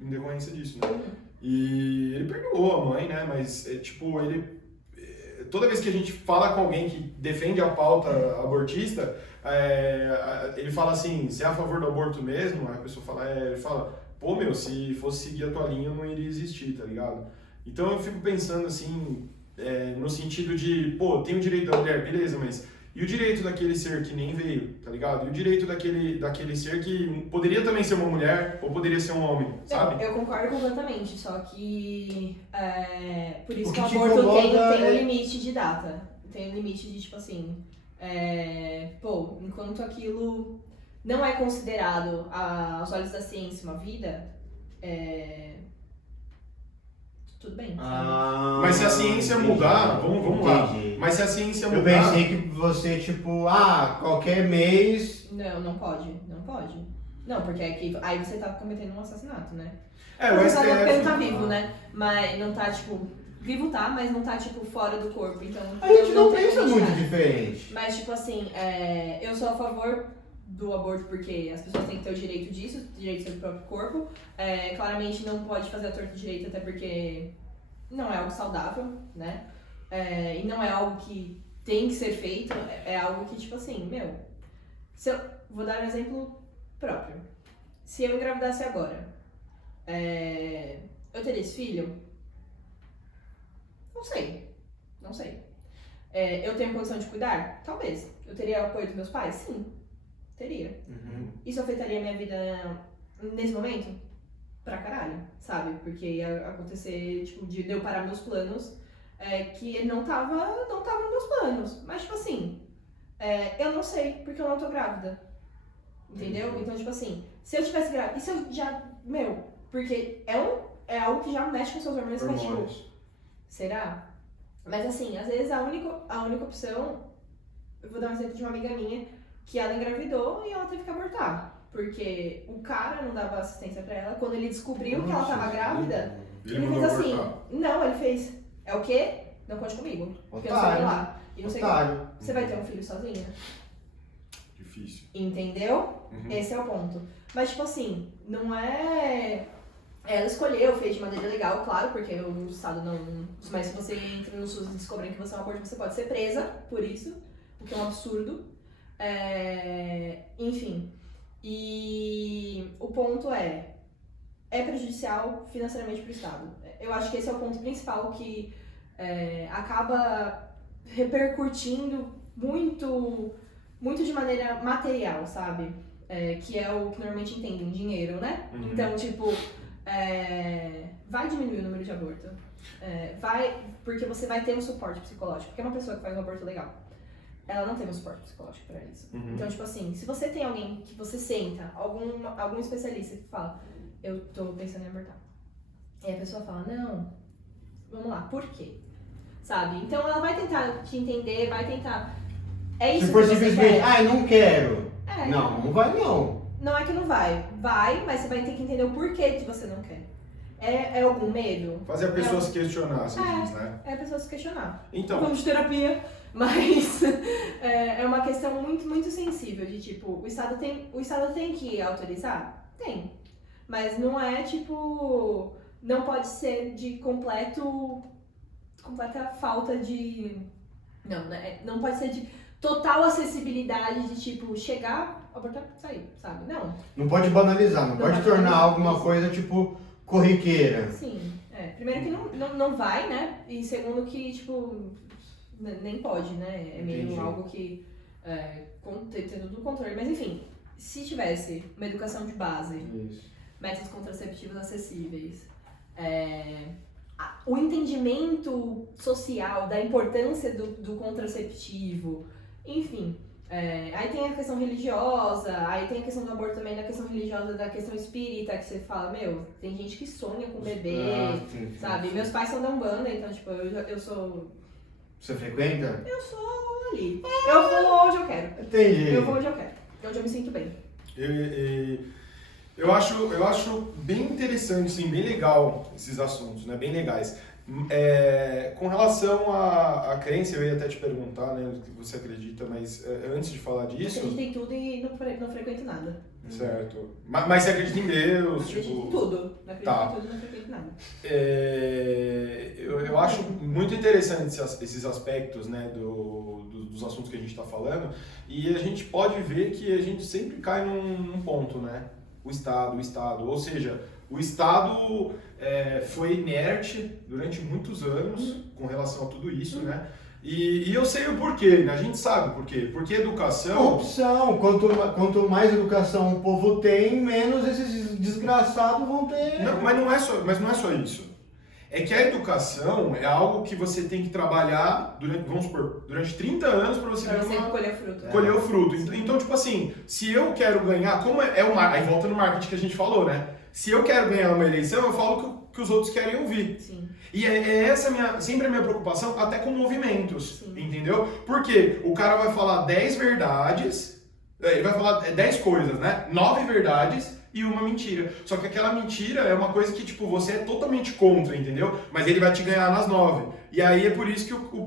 em decorrência disso, né? E ele perdoou a mãe, né? Mas, tipo, toda vez que a gente fala com alguém que defende a pauta abortista, ele fala assim, você é a favor do aborto mesmo? Aí a pessoa fala, ele fala, pô, meu, se fosse seguir a tua linha, não iria existir, tá ligado? Então eu fico pensando assim, no sentido de, pô, tem o direito da mulher, beleza, mas e o direito daquele ser que nem veio, tá ligado? E o direito daquele ser que poderia também ser uma mulher ou poderia ser um homem, sabe? Eu concordo completamente, só que por isso O que que o te aborto incomoda tem um é- limite de data. Tem um limite de, tipo assim, enquanto aquilo não é considerado aos olhos da ciência uma vida, tudo bem. Mas se a ciência mudar, vamos lá. Entendi. Mas se a ciência Eu mudar... pensei que você, tipo, qualquer mês... Não pode. Não, porque aí você tá cometendo um assassinato, né? o Porque STF... não tá vivo, né? Mas não tá, tipo... Vivo tá, mas não tá, tipo, fora do corpo, então... A gente não tem pensa identidade. muito diferente. Mas, tipo assim, eu sou a favor do aborto porque as pessoas têm que ter o direito disso, direito sobre o próprio corpo. Claramente não pode fazer a torta direito, até porque não é algo saudável, né? E não é algo que tem que ser feito, é algo que, tipo assim, vou dar um exemplo próprio. Se eu engravidasse agora, eu teria esse filho? Não sei. Eu tenho condição de cuidar? Talvez. Eu teria o apoio dos meus pais? Sim, teria. Isso afetaria minha vida nesse momento? Pra caralho, sabe? Porque ia acontecer, tipo, de eu parar meus planos, que ele não tava nos meus planos. Mas, tipo assim, eu não sei, porque eu não tô grávida. Entendeu? Então, tipo assim, se eu tivesse grávida, e se eu já, porque é algo que já mexe com seus hormônios, mas, tipo, será? Mas assim, às vezes a única opção, eu vou dar um exemplo de uma amiga minha, que ela engravidou e ela teve que abortar. Porque o cara não dava assistência pra ela. Quando ele descobriu que ela tava grávida, ele fez assim. Não, ele fez. É o quê? Não conte comigo. Porque eu sei lá. E não sei como. Você vai ter um filho sozinha? Difícil. Entendeu? Esse é o ponto. Mas, tipo assim, não é... Ela escolheu, fez de maneira legal, claro, porque o Estado não... Mas se você entra no SUS e descobrem que você é um aborto, você pode ser presa por isso, o que é um absurdo. Enfim. E o ponto é prejudicial financeiramente para o Estado. Eu acho que esse é o ponto principal que acaba repercutindo muito, muito de maneira material, sabe? Que é o que normalmente entendem, dinheiro, né? Então, tipo... vai diminuir o número de aborto. Porque você vai ter um suporte psicológico. Porque uma pessoa que faz um aborto legal, ela não teve um suporte psicológico pra isso. Então, tipo assim, se você tem alguém que você senta, algum especialista que fala, eu tô pensando em abortar. E a pessoa fala, não, vamos lá, por quê? Sabe? Então ela vai tentar te entender, vai tentar... É isso Se for que você simplesmente, quer. não quero. Não vai não. Não é que não vai. Vai, mas você vai ter que entender o porquê que você não quer. É algum medo? Fazer a pessoa se questionar, assim diz, né? É a pessoa se questionar. Então... Vamos de terapia. Mas é uma questão muito, muito sensível de, tipo, o Estado tem que autorizar? Tem. Mas não é, tipo... Não pode ser de completa falta de... Não, né? Não pode ser de total acessibilidade de, tipo, chegar, abortar, sair, sabe? Não. Não pode banalizar, não pode tornar alguma coisa, tipo, corriqueira. Sim. Primeiro que não vai, né? E segundo que, tipo, nem pode, né? É meio algo que tem tudo no controle. Mas enfim, se tivesse uma educação de base, métodos contraceptivos acessíveis, o entendimento social da importância do contraceptivo, enfim. Aí tem a questão religiosa, aí tem a questão do aborto também, da questão religiosa, da questão espírita, que você fala, tem gente que sonha com bebê, sabe? Meus pais são da Umbanda, então, tipo, eu sou... Você frequenta? Eu sou ali. Eu vou onde eu quero. Entendi. Eu vou onde eu quero. Onde eu me sinto bem. Eu acho bem interessante, assim, bem legal esses assuntos, né? Bem legais. Com relação à crença, eu ia até te perguntar, né, o que você acredita, mas antes de falar Eu disso... acredito em tudo e não frequento nada. Certo. Mas você acredita em Deus? Acredito Tipo... em tudo. Não acredito Tá. em tudo e não frequento nada. Eu acho muito interessante esses aspectos, né, dos assuntos que a gente está falando, e a gente pode ver que a gente sempre cai num ponto, né? O Estado. Ou seja, o Estado foi inerte durante muitos anos com relação a tudo isso, né? E eu sei o porquê, né? A gente sabe o porquê. Porque educação... Corrupção. Quanto mais educação o povo tem, menos esses desgraçados vão ter. Não, mas não é só isso. É que a educação é algo que você tem que trabalhar durante 30 anos para você Pra ver você colher fruto. colher o fruto. Então, tipo assim, se eu quero ganhar, como é o marketing, aí volta no marketing que a gente falou, né? Se eu quero ganhar uma eleição, eu falo que os outros querem ouvir. Sim. E essa sempre a minha preocupação, até com movimentos, Sim. entendeu? Porque o cara vai falar 10 verdades, ele vai falar 10 coisas, né? 9 verdades e uma mentira. Só que aquela mentira é uma coisa que, tipo, você é totalmente contra, entendeu? Mas ele vai te ganhar nas 9. E aí é por isso que o